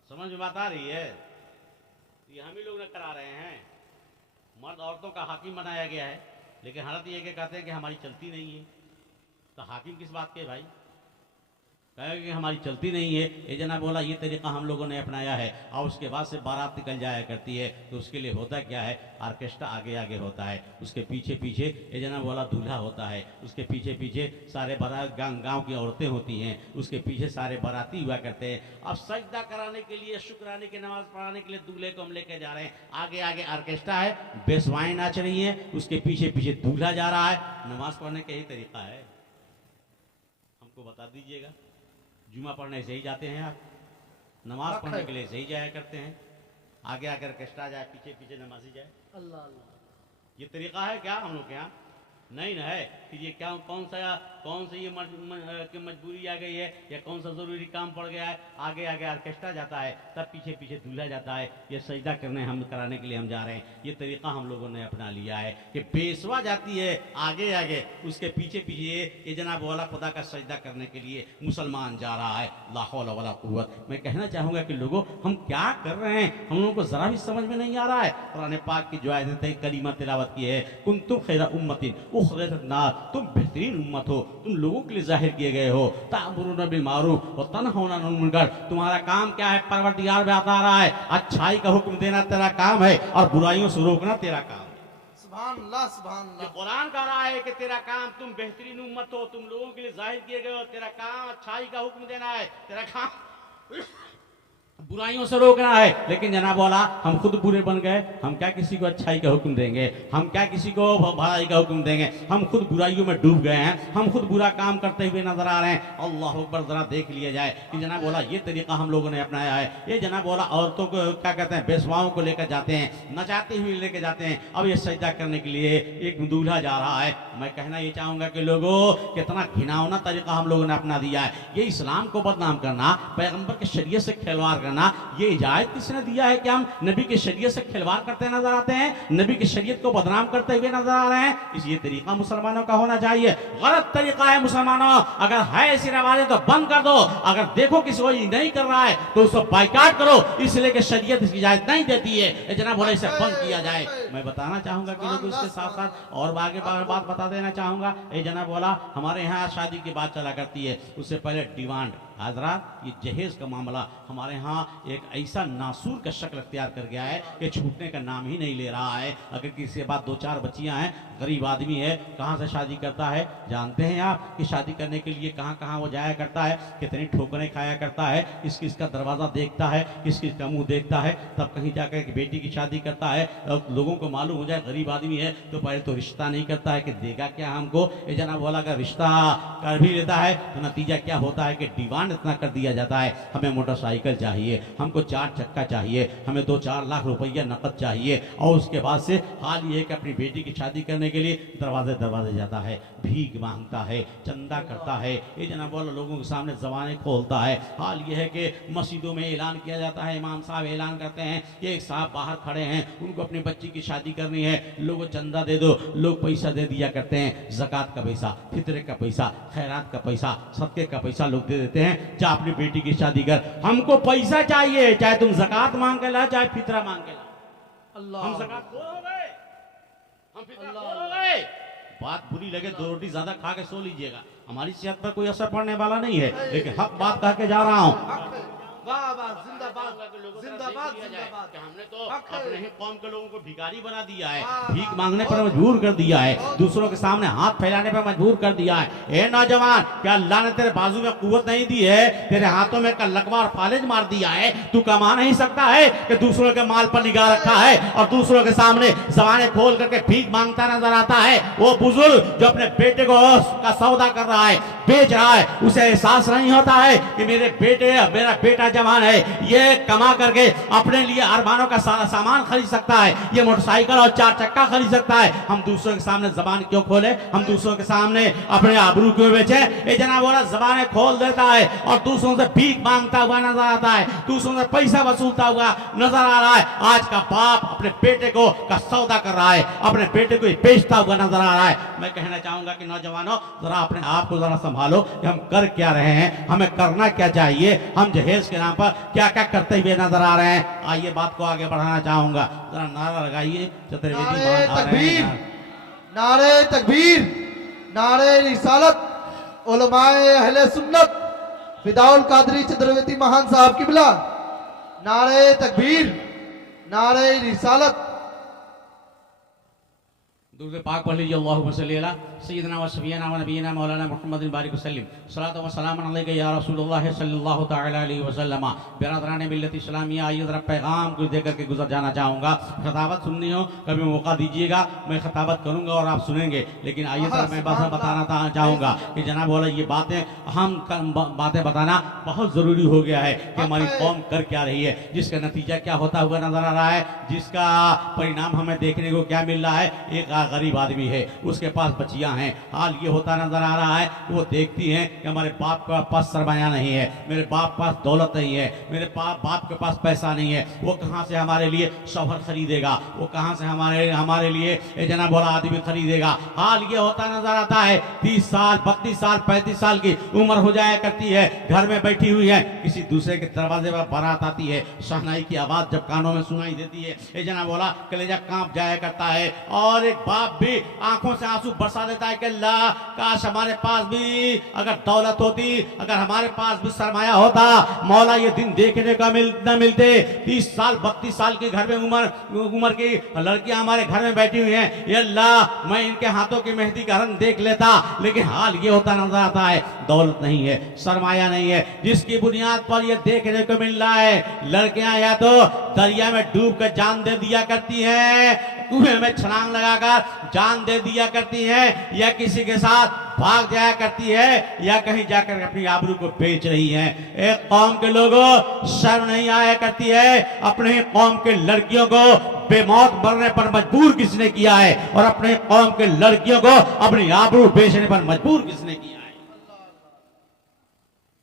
समझ में बात आ रही है? ये हम ही लोग न करा रहे हैं, मर्द औरतों का हाकिम बनाया गया है, लेकिन हालत ये कहते हैं कि हमारी चलती नहीं है। तो हाकिम किस बात के भाई? कहेगा कि हमारी चलती नहीं है। ये जना बोला ये तरीका हम लोगों ने अपनाया है, और उसके बाद से बारात निकल जाया करती है, तो उसके लिए होता क्या है, ऑर्केस्ट्रा आगे आगे होता है, उसके पीछे पीछे ये जना बोला दूल्हा होता है, उसके पीछे पीछे सारे बारात गांव की औरतें होती हैं, उसके पीछे सारे बाराती हुआ करते हैं। अब सजदा कराने के लिए, शुक्राने की नमाज पढ़ाने के लिए दूल्हे को हम लेके जा रहे हैं, आगे आगे ऑर्केस्ट्रा है, बेसवाएं नाच रही हैं, उसके पीछे पीछे दूल्हा जा रहा है। नमाज पढ़ने का यही तरीका है? हमको बता दीजिएगा। जुमा पढ़ने से ही जाते हैं आप, नमाज पढ़ने के लिए से ही जाया करते हैं, आगे आकर ऑर्केस्ट्रा जाए, पीछे पीछे नमाजी जाए। अल्लाह अल्लाह, ये तरीका है क्या हम लोग के यहाँ? नहीं न है कि ये क्या, कौन सा ये कि मजबूरी आ गई है या कौन सा ज़रूरी काम पड़ गया है, आगे आगे ऑर्केस्ट्रा जाता है, तब पीछे पीछे दूल्हा जाता है। ये सजदा करने हम कराने के लिए हम जा रहे हैं, ये तरीका हम लोगों ने अपना लिया है कि पेशवा जाती है आगे आगे, उसके पीछे पीछे ये जनाब वाला खुदा का सजदा करने के लिए मुसलमान जा रहा है। ला हौला वला कुव्वत। मैं कहना चाहूँगा कि लोगों हम क्या कर रहे हैं, हम लोगों को ज़रा भी समझ में नहीं आ रहा है। कुरान पाक की जो आयत करीमा तिलावत की है, कुंतुम खैरा उम्मतिन उखरिजत नास, तुम बेहतरीन उम्मत हो, तुम लोगों के लिए जाहिर किए गए हो, तामुरुना बिल मारूफ व तनहौना अनिल मुनकर। तुम्हारा काम क्या है? परवरदिगार बता रहा है, अच्छाई का हुक्म देना तेरा काम है और बुराइयों से रोकना तेरा काम है। सुभान अल्लाह, सुभान अल्लाह। कुरान कह रहा है कि तेरा काम, तुम बेहतरीन उम्मत हो, तुम लोगों के लिए जाहिर किए गए हो, तेरा काम अच्छाई का हुक्म देना है, तेरा काम बुराइयों से रोकना है। लेकिन जनाब वाला हम खुद बुरे बन गए, हम क्या किसी को अच्छाई का हुक्म देंगे, हम क्या किसी को भलाई का हुक्म देंगे, हम खुद बुराइयों में डूब गए हैं, हम खुद बुरा काम करते हुए नजर आ रहे हैं। अल्लाह अकबर, जरा देख लिया जाए कि जनाब बोला ये तरीका हम लोगों ने अपनाया है। ये जनाब बोला औरतों को क्या कहते हैं, बेसवाओं को लेकर जाते हैं, नचाते हुए लेके जाते हैं। अब ये सजदा करने के लिए एक दूल्हा जा रहा है। मैं कहना ये चाहूंगा कि लोगों कितना घिनौना तरीका हम लोगों ने अपना दिया है। ये इस्लाम को बदनाम करना, पैगंबर के शरीयत से खिलवाड़ करना, ये इजाजत किसने दिया है कि हम नबी की शरीयत से खिलवाड़ करते नजर आते हैं, नबी की शरीयत को बदनाम करते हुए नजर आ रहे हैं? इस ये तरीका मुसलमानों का होना चाहिए। गलत तरीका है मुसलमानों, अगर है ऐसी रवाजें तो बंद कर दो, अगर देखो किसी को ये नहीं कर रहा है तो उसको बाइकाट करो, इसलिए कि शरीयत इसकी इजाजत नहीं देती है। जनाब बोला इसे बंद किया जाए। मैं बताना चाहूंगा कि लोग इसके साथ साथ और आगे बात बता देना चाहूंगा। ये जनाब बोला हमारे यहाँ शादी की बात चला करती है, उससे पहले डिमांड हजरात, ये जहेज का मामला हमारे यहाँ एक ऐसा नासूर का शक्ल अख्तियार कर गया है कि छूटने का नाम ही नहीं ले रहा है। अगर किसी के बाद 2-4 बच्चियां हैं, गरीब आदमी है, कहाँ से शादी करता है? जानते हैं आप कि शादी करने के लिए कहाँ कहाँ वो जाया करता है, कितनी ठोकरें खाया करता है, किस किस का दरवाज़ा देखता है, किस किस का मुँह देखता है, तब कहीं जाकर एक बेटी की शादी करता है। लोगों को मालूम हो जाए गरीब आदमी है तो पहले तो रिश्ता नहीं करता है कि देगा क्या हमको। ये जनाब बोला अगर रिश्ता कर भी लेता है तो नतीजा क्या होता है कि डिमांड डिमांड इतना कर दिया जाता है, हमें मोटरसाइकिल चाहिए, हमको 4 चक्का चाहिए, हमें 2-4 लाख रुपया नकद चाहिए, और उसके बाद से हाल ये है कि अपनी बेटी की शादी करने के लिए दरवाजे दरवाजे जाता है, भीख मांगता है, चंदा करता है, ये जनाब वाला लोगों के सामने जबानें खोलता है। हाल ये है कि मस्जिदों में ऐलान किया जाता है, इमाम साहब ऐलान करते हैं कि एक साहब बाहर खड़े हैं, उनको अपनी बच्ची की शादी करनी है, लोगों चंदा दे दो, लोग पैसा दे दिया करते हैं, ज़कात का पैसा, फितरे का पैसा, खैरात का पैसा, सदके का पैसा लोग दे देते हैं, जा अपनी बेटी की शादी कर। हमको पैसा चाहिए, चाहे तुम ज़कात मांग के ला, चाहे फितरा मांग के ला। अल्लाह हम ज़कात खोर हो गए, हम फितरा खोर हो गए। बात बुरी लगे 2 रोटी ज्यादा खा के सो लीजिएगा, हमारी सेहत पर कोई असर पड़ने वाला नहीं है, लेकिन हक बात कह के जा रहा हूँ। वाह वाह, जिंदाबाद जिंदाबाद जिंदाबाद। हमने तो अपने ही कौम के लोगों को भिखारी बना दिया है, भीख मांगने पर मजबूर कर दिया है, दूसरों के सामने हाथ फैलाने पर मजबूर कर दिया है। ए नौजवान, क्या अल्लाह ने तेरे बाजू में कुव्वत नहीं दी है, तेरे हाथों में लकवा और फालिज मार दिया है, तू कमा नहीं सकता है कि दूसरों के माल पर निगाह रखा है और दूसरों के सामने जबानें खोल करके भीख मांगता नजर आता है। वो बुजुर्ग जो अपने बेटे को का सौदा कर रहा है, बेच रहा है, उसे एहसास नहीं होता है कि मेरा बेटा जवान है, ये कमा करके अपने लिए अरमानों का सारा सामान खरीद सकता है, ये मोटरसाइकिल और 4 चक्का खरीद सकता है। हम दूसरों के सामने जबान क्यों खोले, हम दूसरों के सामने अपने आबरू क्यों बेचे? ये जनाब वाला जबानें खोल देता है और दूसरों से भीख मांगता हुआ नजर आता है, दूसरों से पैसा वसूलता हुआ नजर आ रहा है। आज का बाप अपने बेटे को का सौदा कर रहा है, अपने बेटे को बेचता हुआ नजर आ रहा है। मैं कहना चाहूंगा कि नौजवानों, जरा अपने आप को जरा संभालो कि हम कर क्या रहे हैं, हमें करना क्या चाहिए, हम जहेज के नाम पर क्या क्या करते हुए नजर आ रहे हैं। आइए बात को आगे बढ़ाना चाहूंगा, जरा नारा लगाइए चतुर्वेदी नारे मान आ रहे तकबीर, हैं। नारे तकबीर, नारे रिसालत, उलमाए अहले सुन्नत फिदाउल कादरी चतुर्वेदी महान साहब किबला। नारे तकबीर, नारे रिसालत। दूसरे पाक पढ़ लीजिए, अल्लाहुम्मा सल्ली अला सय्यिदना व सफियना व नबीना मौलाना मुहम्मदिन बारिक वसल्लम सलातो व सलाम अलैका या रसूलुल्लाह सल्लल्लाहु तआला अलैहि वसल्लम। बिरादरान मिल्लत इस्लामिया, आइए जरा पैगाम कुछ देकर के गुजर जाना चाहूँगा। खताबत सुननी हो कभी मौका दीजिएगा, मैं खताबत करूँगा और आप सुनेंगे, लेकिन आइए जरा मैं बस बताना चाहूँगा कि जनाब बोला ये बातें बताना बहुत ज़रूरी हो गया है कि हमारी कौम कर क्या रही है, जिसका नतीजा क्या होता हुआ नजर आ रहा है, जिसका परिणाम हमें देखने को क्या मिल रहा है। एक गरीब आदमी है, उसके पास बच्चियां हैं, हाल ये होता नजर आ रहा है कि वो देखती हैं कि हमारे बाप के पास सरमाया नहीं है, मेरे बाप के पास दौलत नहीं है, मेरे बाप के पास पैसा नहीं है, वो कहाँ से हमारे लिए शौहर खरीदेगा, वो कहाँ से हमारे लिए जना बोला आदमी खरीदेगा। हाल ये होता नजर आता है 30 साल 32 साल 35 साल की उम्र हो जाया करती है, घर में बैठी हुई है, किसी दूसरे के दरवाजे पर बारात आती है, शहनाई की आवाज जब कानों में सुनाई देती है, ये जना बोला कलेजा कांप जाया करता है, और एक बाप भी आंखों से आंसू बरसा देता है कि अल्लाह काश हमारे पास भी अगर दौलत होती, अगर हमारे पास भी सरमाया होता, मौला ये दिन देखने का न मिलते। 30 साल 32 साल की घर में उम्र की लड़कियां हमारे घर में बैठी हुई हैं, ये अल्लाह मैं इनके हाथों की मेहंदी का रंग देख लेता, लेकिन हाल ये होता नजर आता है दौलत नहीं है, सरमाया नहीं है, जिसकी बुनियाद पर ये देखने को मिल रहा है लड़कियां या तो दरिया में डूब कर जान दे दिया करती हैं, कुएं में छलांग लगाकर जान दे दिया करती है, या किसी के साथ भाग जाया करती है, या कहीं जाकर अपनी आबरू को बेच रही हैं। एक कौम के लोगों शर्म नहीं आया करती है, अपने ही कौम के लड़कियों को बेमौत मरने पर मजबूर किसने किया है, और अपने कौम के लड़कियों को अपनी आबरू बेचने पर मजबूर किसने किया है।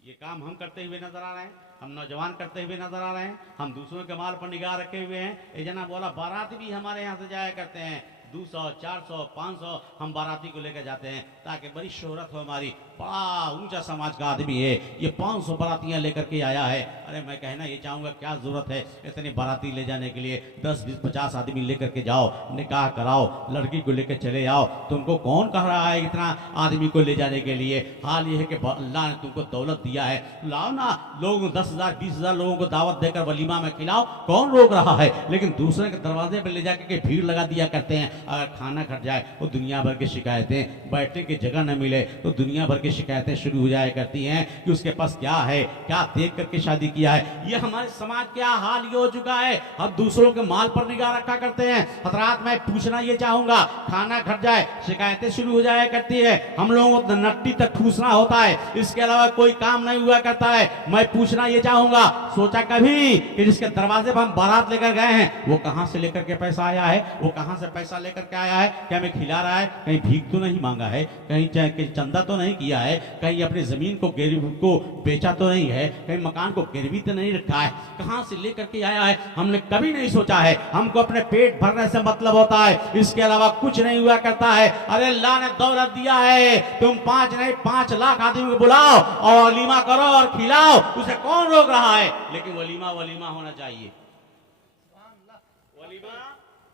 ये काम हम करते हुए नजर आ रहे हैं, हम नौजवान करते हुए नजर आ रहे हैं, हम दूसरों के माल पर निगाह रखे हुए हैं। ये जना बोला बारात भी हमारे यहाँ से जाया करते हैं, 200 400 500 हम बाराती को लेकर जाते हैं ताकि बड़ी शोहरत हो हमारी, बड़ा ऊंचा समाज का आदमी है, ये 500 बारातियां लेकर के आया है। अरे मैं कहना ये चाहूँगा क्या जरूरत है इतनी बाराती ले जाने के लिए, 10 20 50 आदमी लेकर के जाओ, निकाह कराओ, लड़की को लेकर चले आओ, तुमको कौन कह रहा है इतना आदमी को ले जाने के लिए। हाल ये है कि अल्लाह ने तुमको दौलत दिया है, लाओ ना, लोगों 10,000 20,000 लोगों को दावत देकर वलीमा में खिलाओ, कौन रोक रहा है, लेकिन दूसरे के दरवाजे पर ले जाकर के भीड़ लगा दिया करते हैं। अगर खाना खट जाए तो दुनिया भर की शिकायतें, बैठने की जगह न मिले तो दुनिया भर की शिकायतें शुरू हो जाया करती हैं कि उसके पास क्या है, क्या देख करके शादी किया है। ये हमारे समाज का हाल ये हो चुका है, हम दूसरों के माल पर निगाह रखा करते हैं। हजरात मैं पूछना ये चाहूंगा, खाना खट जाए शिकायतें शुरू हो जाया करती है, हम लोगों को नट्टी तक ठूसना होता है, इसके अलावा कोई काम नहीं हुआ करता है। मैं पूछना ये चाहूंगा, सोचा कभी कि जिसके दरवाजे पर हम बारात लेकर गए हैं वो कहां से लेकर के पैसा आया है, वो कहां से पैसा लेकर के आया है, क्या हमें खिला रहा है, कहीं भीख तो नहीं मांगा है, कहीं चंदा तो नहीं किया है, कहीं अपनी जमीन को बेचा तो नहीं है, कहीं मकान को गिरवी तो नहीं रखा है, कहां से लेकर के आया है हमने कभी नहीं सोचा है। हमको अपने पेट भरने से मतलब होता है, इसके अलावा कुछ नहीं हुआ करता है। अरे अल्लाह ने दौलत दिया है, तुम 5 नहीं 5 लाख आदमी को बुलाओ और वलीमा करो और खिलाओ, उसे कौन रोक रहा है। लेकिन वलीमा वलीमा होना चाहिए, वलीमा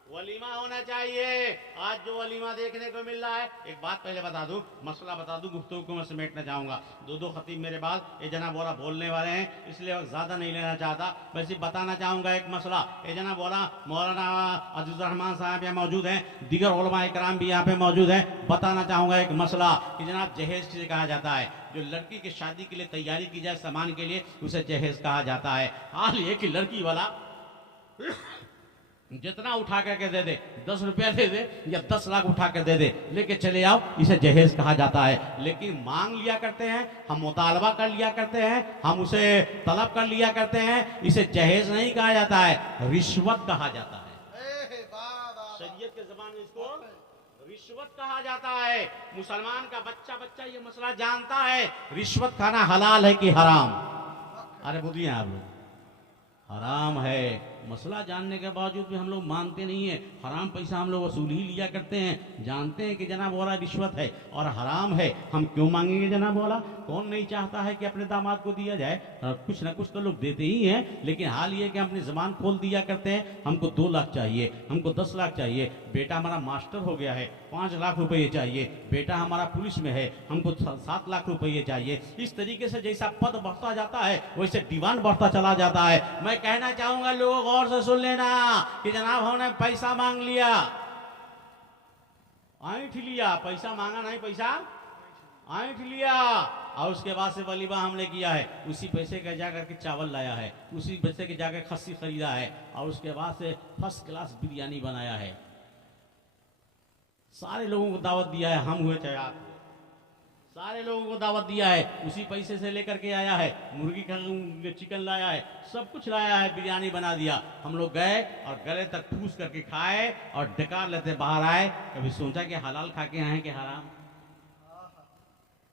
वलीमा होना चाहिए। आज जो वलीमा देखने को मिल रहा है, एक बात पहले बता दूं, मसला बता दूं, गुफ्तगू को मैं समेटना चाहूंगा। 2 खतीब मेरे बाद ये जना बोला बोलने वाले हैं, इसलिए ज्यादा नहीं लेना चाहता, बस बताना चाहूंगा एक मसला। ये जना बोला मौलाना अजीजुर रहमान साहब यहाँ मौजूद हैं, दीगर उलमा इकराम भी यहाँ पे मौजूद हैं, बताना चाहूंगा एक मसला कि जनाब जहेज किसे कहा जाता है। जो लड़की की शादी के लिए तैयारी की जाए सामान के लिए, उसे जहेज कहा जाता है। हाल ये कि लड़की वाला जितना उठा करके दे दे, 10 रुपया दे दे या 10 लाख उठा कर दे दे, लेके चले आओ, इसे जहेज कहा जाता है। लेकिन मांग लिया करते हैं हम, मुतालबा कर लिया करते हैं हम, उसे तलब कर लिया करते हैं, इसे जहेज नहीं कहा जाता है, रिश्वत कहा जाता है। शरीयत के ज़बान में इसको रिश्वत कहा जाता है। मुसलमान का बच्चा ये मसला जानता है, रिश्वत खाना हलाल है कि हराम। अरे बोलिए आप लोग, हराम है। मसला जानने के बावजूद भी हम लोग मानते नहीं है, हराम पैसा हम लोग वसूल ही लिया करते हैं। जानते हैं कि जनाब वाला रिश्वत है और हराम है, हम क्यों मांगेंगे जनाब वाला। कौन नहीं चाहता है कि अपने दामाद को दिया जाए, कुछ ना कुछ तो लोग देते ही हैं। लेकिन हाल ये कि हम अपनी जबान खोल दिया करते हैं, हमको 2 लाख चाहिए, हमको 10 लाख चाहिए, बेटा हमारा मास्टर हो गया है 5 लाख रुपये चाहिए, बेटा हमारा पुलिस में है हमको 7 लाख रुपये चाहिए। इस तरीके से जैसा पद बढ़ता जाता है वैसे डिमांड बढ़ता चला जाता है। मैं कहना चाहूंगा लोग गौर से सुन लेना कि जनाब हमने पैसा मांग लिया, ऐंठ लिया, पैसा मांगा नहीं, पैसा ऐंठ लिया, और उसके बाद से वलीमा हमने किया है, उसी पैसे का जाकर के चावल लाया है, उसी पैसे के जाकर खस्सी खरीदा है, और उसके बाद से फर्स्ट क्लास बिरयानी बनाया है, सारे लोगों को दावत दिया है, हम हुए चाहे आप हुए, सारे लोगों को दावत दिया है, उसी पैसे से लेकर के आया है, मुर्गी का चिकन लाया है, सब कुछ लाया है, बिरयानी बना दिया। हम लोग गए और गले तक ठूस करके खाए और डकार लेते बाहर आए। कभी सोचा कि हलाल खा के आए कि हराम,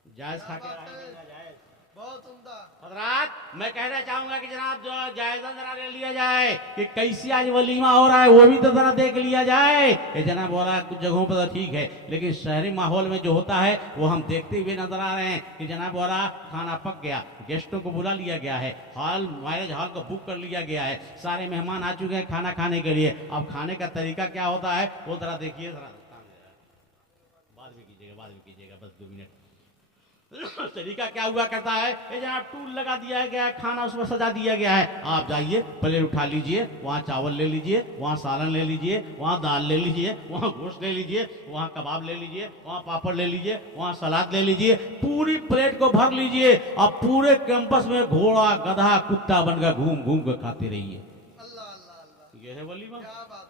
जायज खा के आए कि नाजायज। बहुत उम्दा हजरात मैं कहना चाहूंगा कि जनाब जो जायजा जरा ले लिया जाए कि कैसी आज वलीमा हो रहा है, वो भी तो जरा देख लिया जाए। ये जनाब हो रहा है कुछ जगहों पर तो ठीक है, लेकिन शहरी माहौल में जो होता है वो हम देखते हुए नजर आ रहे हैं कि जनाब हो रहा खाना पक गया, गेस्टों को बुला लिया गया है, हॉल मैरिज हॉल को बुक कर लिया गया है, सारे मेहमान आ चुके हैं खाना खाने के लिए। अब खाने का तरीका क्या होता है वो जरा देखिए, जरा बाद में कीजिएगा बस 2 मिनट। तरीका क्या हुआ करता है, ये जनाब टूल लगा दिया गया है, खाना उसमें सजा दिया गया है, आप जाइए प्लेट उठा लीजिए, वहाँ चावल ले लीजिए, वहाँ सालन ले लीजिए, वहाँ दाल ले लीजिए, वहाँ गोश्त ले लीजिए, वहाँ कबाब ले लीजिए, वहाँ पापड़ ले लीजिए, वहाँ सलाद ले लीजिए, पूरी प्लेट को भर लीजिए। अब पूरे कैंपस में घोड़ा गधा कुत्ता बनकर घूम घूम कर खाते रहिए। ये है वलीमा,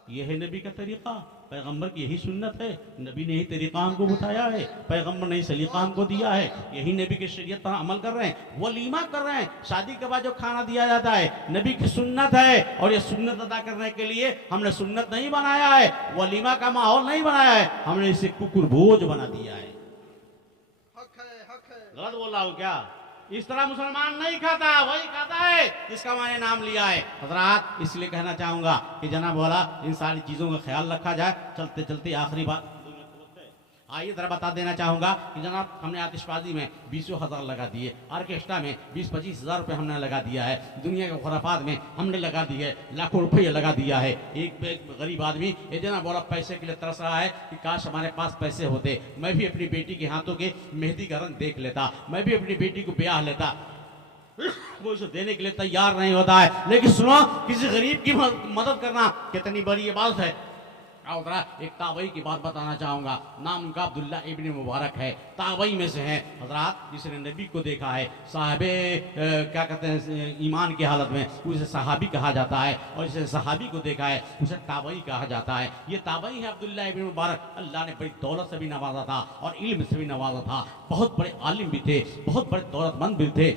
ये है नबी का तरीका, पैगंबर की यही सुन्नत है, नबी ने ही तरीका हमको बताया है, पैगंबर ने ही सलीका हमको दिया है, यही नबी की शरीयत पर अमल कर रहे हैं, वलीमा कर रहे हैं। शादी के बाद जो खाना दिया जाता है नबी की सुन्नत है, और ये सुन्नत अदा करने के लिए हमने सुन्नत नहीं बनाया है, वलीमा का माहौल नहीं बनाया है, हमने इसे कुकुर भोज बना दिया है। गलत बोल रहा हूँ क्या? इस तरह मुसलमान नहीं खाता, वही खाता है जिसका मैंने नाम लिया है। हजरात इसलिए कहना चाहूंगा कि जनाब वाला इन सारी चीजों का ख्याल रखा जाए। चलते चलते आखिरी बात आइए जरा बता देना चाहूंगा कि जनाब हमने आतिशबाजी में 20,000 लगा दिए, ऑर्केस्ट्रा में 20-25 हज़ार रुपये हमने लगा दिया है, दुनिया के खुराफात में हमने लगा दिए, लाखों रुपये लगा दिया है। एक गरीब आदमी ये जनाब बोला पैसे के लिए तरस रहा है कि काश हमारे पास पैसे होते, मैं भी अपनी बेटी के हाथों के मेहंदी का रंग देख लेता, मैं भी अपनी बेटी को ब्याह लेता। वो उसे देने के लिए तैयार नहीं होता है। लेकिन सुनो, किसी गरीब की मदद करना कितनी बड़ी इबादत है, और जरा एक ताबई की बात बताना चाहूँगा। नाम उनका अब्दुल्ला इब्न मुबारक है, ताबई में से हैं हजरात, जिसने नबी को देखा है साहबे क्या कहते हैं ईमान की हालत में, उसे सहाबी कहा जाता है, और जिसने सहाबी को देखा है उसे ताबई कहा जाता है। ये ताबई है अब्दुल्ला इब्न मुबारक। अल्लाह ने बड़ी दौलत से भी नवाजा था और इल्म से भी नवाजा था। बहुत बड़े आलिम भी थे, बहुत बड़े दौलतमंद भी थे,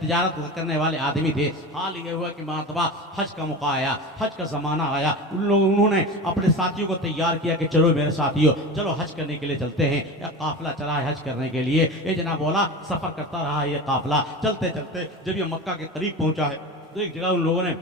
तिजारत करने वाले आदमी थे। हाल ये हुआ कि मरतबा हज का मौका आया, हज का ज़माना आया, उन्होंने अपने साथियों को तैयार किया कि चलो मेरे साथियों, चलो हज करने के लिए चलते हैं। या काफिला चला है हज करने के लिए। ये जनाब बोला सफर करता रहा ये काफिला। चलते चलते जब ये मक्का के करीब पहुंचा है तो एक जगह उन लोगों ने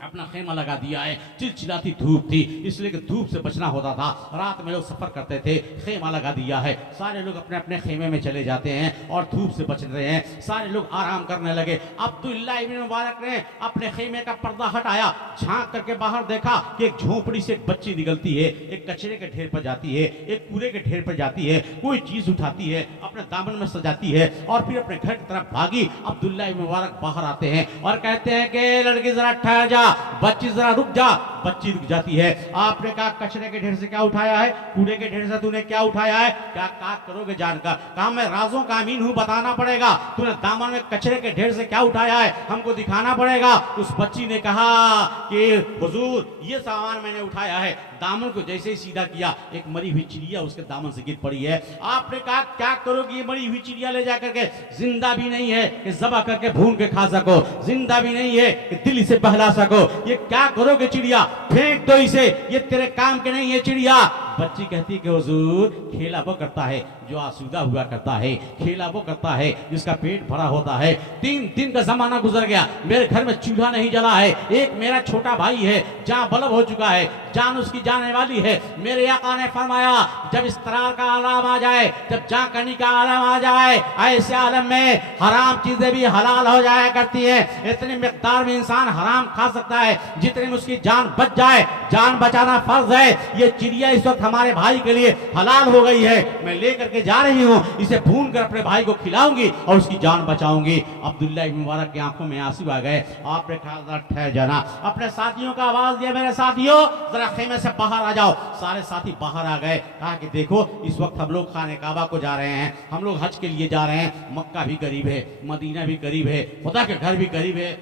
अपना खेमा लगा दिया है। चिलचिलाती धूप थी, इसलिए कि धूप से बचना होता था। रात में लोग सफर करते थे, खेमा लगा दिया है। सारे लोग अपने अपने खेमे में चले जाते हैं और धूप से बच रहे हैं। सारे लोग आराम करने लगे। अब्दुल्ला इब्न मुबारक ने अपने खेमे का पर्दा हटाया, झांक करके बाहर देखा कि एक झोपड़ी से एक बच्ची निकलती है, एक कचरे के ढेर पर जाती है, एक कूड़े के ढेर पर जाती है, कोई चीज उठाती है, अपने दामन में सजाती है और फिर अपने घर की तरफ भागी। अब्दुल्ला इब्न मुबारक बाहर आते हैं और कहते हैं कि लड़की जरा ठहर जा, बच्ची जरा रुक जा। बच्ची रुक जाती है। आपने कहा कचरे के ढेर से क्या उठाया है, कूड़े के ढेर से तूने क्या उठाया है, क्या करोगे जानकर? कहा मैं राजों का अमीन हूं, बताना पड़ेगा। तूने दामन में कचरे के ढेर से क्या उठाया है, हमको दिखाना पड़ेगा। उस बच्ची ने कहा कि हुजूर ये सामान मैंने उठाया है। दामन को जैसे ही सीधा किया, एक मरी हुई चिड़िया उसके दामन से गिर पड़ी है। आपने कहा क्या करोगे ये मरी हुई चिड़िया ले जाकर के? जिंदा भी नहीं है कि ज़बह करके भून के खा सको, जिंदा भी नहीं है कि दिल से बहला सको। ये क्या करोगे चिड़िया? फेंक दो इसे, ये तेरे काम के नहीं है चिड़िया। बच्ची कहती कि हुजूर खेला वो करता है जो आसूदा हुआ करता है, खेला वो करता है जिसका पेट भरा होता है। 3 दिन का जमाना गुजर गया, मेरे घर में चूल्हा नहीं जला है। एक मेरा छोटा भाई है जहाँ बलब हो चुका है, जान उसकी जाने वाली है। मेरे आका ने फरमाया जब इस तरह का आलम आ जाए, जब जान करने का आलम आ जाए, ऐसे आलम में हराम चीजें भी हलाल हो जाया करती है। इतनी मिकदार में इंसान हराम खा सकता है जितने में उसकी जान बच जाए। जान बचाना फर्ज है। ये चिड़िया इस वक्त हमारे भाई के लिए हलाल हो गई है, मैं लेकर के जा रही हूँ, इसे भून कर अपने भाई को खिलाऊंगी और उसकी जान बचाऊंगी। अब्दुल्ला इब्न मुबारक की आंखों में आंसू आ गए। आपने कहा ठहर जाना। अपने साथियों का आवाज दिया, मेरे साथियों जरा खेमे से बाहर आ जाओ। सारे साथी बाहर आ गए। कहा कि देखो इस वक्त हम लोग खाने काबा को जा रहे हैं, हम लोग हज के लिए जा रहे हैं। मक्का भी करीब है, मदीना भी करीब है, खुदा के घर भी करीब है,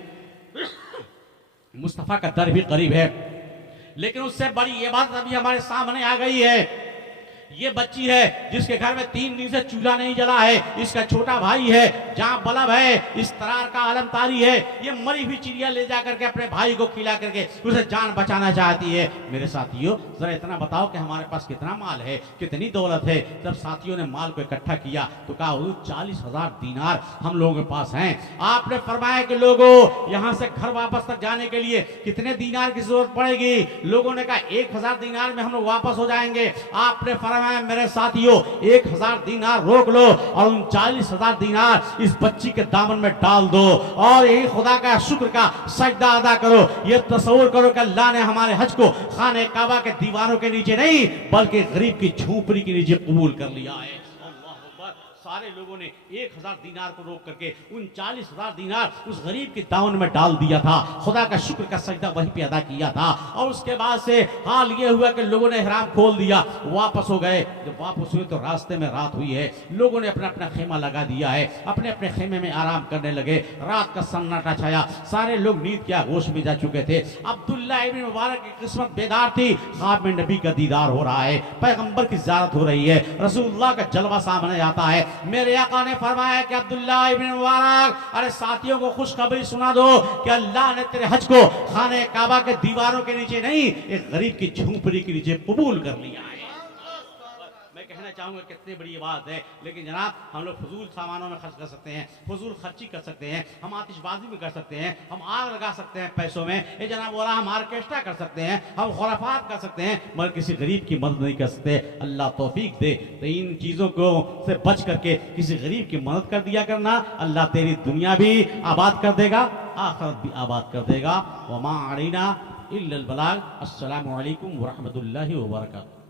मुस्तफा का दर भी करीब है। लेकिन उससे बड़ी ये बात अभी हमारे सामने आ गई है। ये बच्ची है जिसके घर में 3 दिन से चूल्हा नहीं जला है, इसका छोटा भाई है जहाँ बलब है, इस तरार का आलम तारी है। ये मरी हुई चिड़िया ले जा करके अपने भाई को खिला करके उसे जान बचाना चाहती है। मेरे साथियों जरा इतना बताओ कि हमारे पास कितना माल है, कितनी दौलत है। जब साथियों ने माल को इकट्ठा किया तो कहा 40,000 दीनार हम लोगों के पास हैं। आपने फरमाया कि लोगों यहाँ से घर वापस तक जाने के लिए कितने दीनार की जरूरत पड़ेगी? लोगों ने कहा 1000 दीनार में हम लोग वापस हो जाएंगे। आपने फरमाया मेरे साथियों 1000 दीनार रोक लो और 39,000 दीनार इस बच्ची के दामन में डाल दो और यही खुदा का शुक्र का सजदा अदा करो। ये तस्वीर करो कि अल्लाह ने हमारे हज को खाने काबा के दीवारों के नीचे नहीं बल्कि गरीब की झोपड़ी के नीचे कबूल कर लिया है। सारे लोगों ने 1000 दीनार को रोक करके 39,000 दीनार उस गरीब के दामन में डाल दिया था। खुदा का शुक्र का सजदा वहीं पे अदा किया था। और उसके बाद से हाल ये हुआ कि लोगों ने ihram खोल दिया, वापस हो गए। जब वापस हुए तो रास्ते में रात हुई है। लोगों ने अपना अपना खेमा लगा दिया है, अपने अपने खेमे में आराम करने लगे। रात का सन्नाटा छाया, सारे लोग नींद के आगोश में जा चुके थे। अब्दुल्ला इब्न मुबारक की किस्मत बेदार थी। ख्वाब में नबी का दीदार हो रहा है, पैगंबर की ज़ियारत हो रही है, रसूलुल्लाह का जलवा सामने आता है। मेरे आका ने फरमाया कि अब्दुल्ला इब्न मुबारक अरे साथियों को खुशखबरी सुना दो कि अल्लाह ने तेरे हज को खाने काबा के दीवारों के नीचे नहीं एक गरीब की झोपड़ी के नीचे कबूल कर लिया है। मैं कहना चाहूंगा कितनी बड़ी बात है। लेकिन जनाब हम लोग फजूल सामानों में खर्च कर सकते हैं, फजूल खर्ची कर सकते हैं, हम आतिशबाजी भी कर सकते हैं, हम आग लगा सकते हैं पैसों में, ये जनाब बोला हम ऑर्केस्ट्रा कर सकते हैं, हम खुराफात कर सकते हैं, मगर किसी गरीब की मदद नहीं कर सकते। अल्लाह तौफीक दे तो इन चीज़ों को से बच करके किसी गरीब की मदद कर दिया करना। अल्लाह तेरी दुनिया भी आबाद कर देगा, आखिरत भी आबाद कर देगा। वमा अलैना इल्लल बलाग। अस्सलामु अलैकुम व रहमतुल्लाहि व बरकातहू।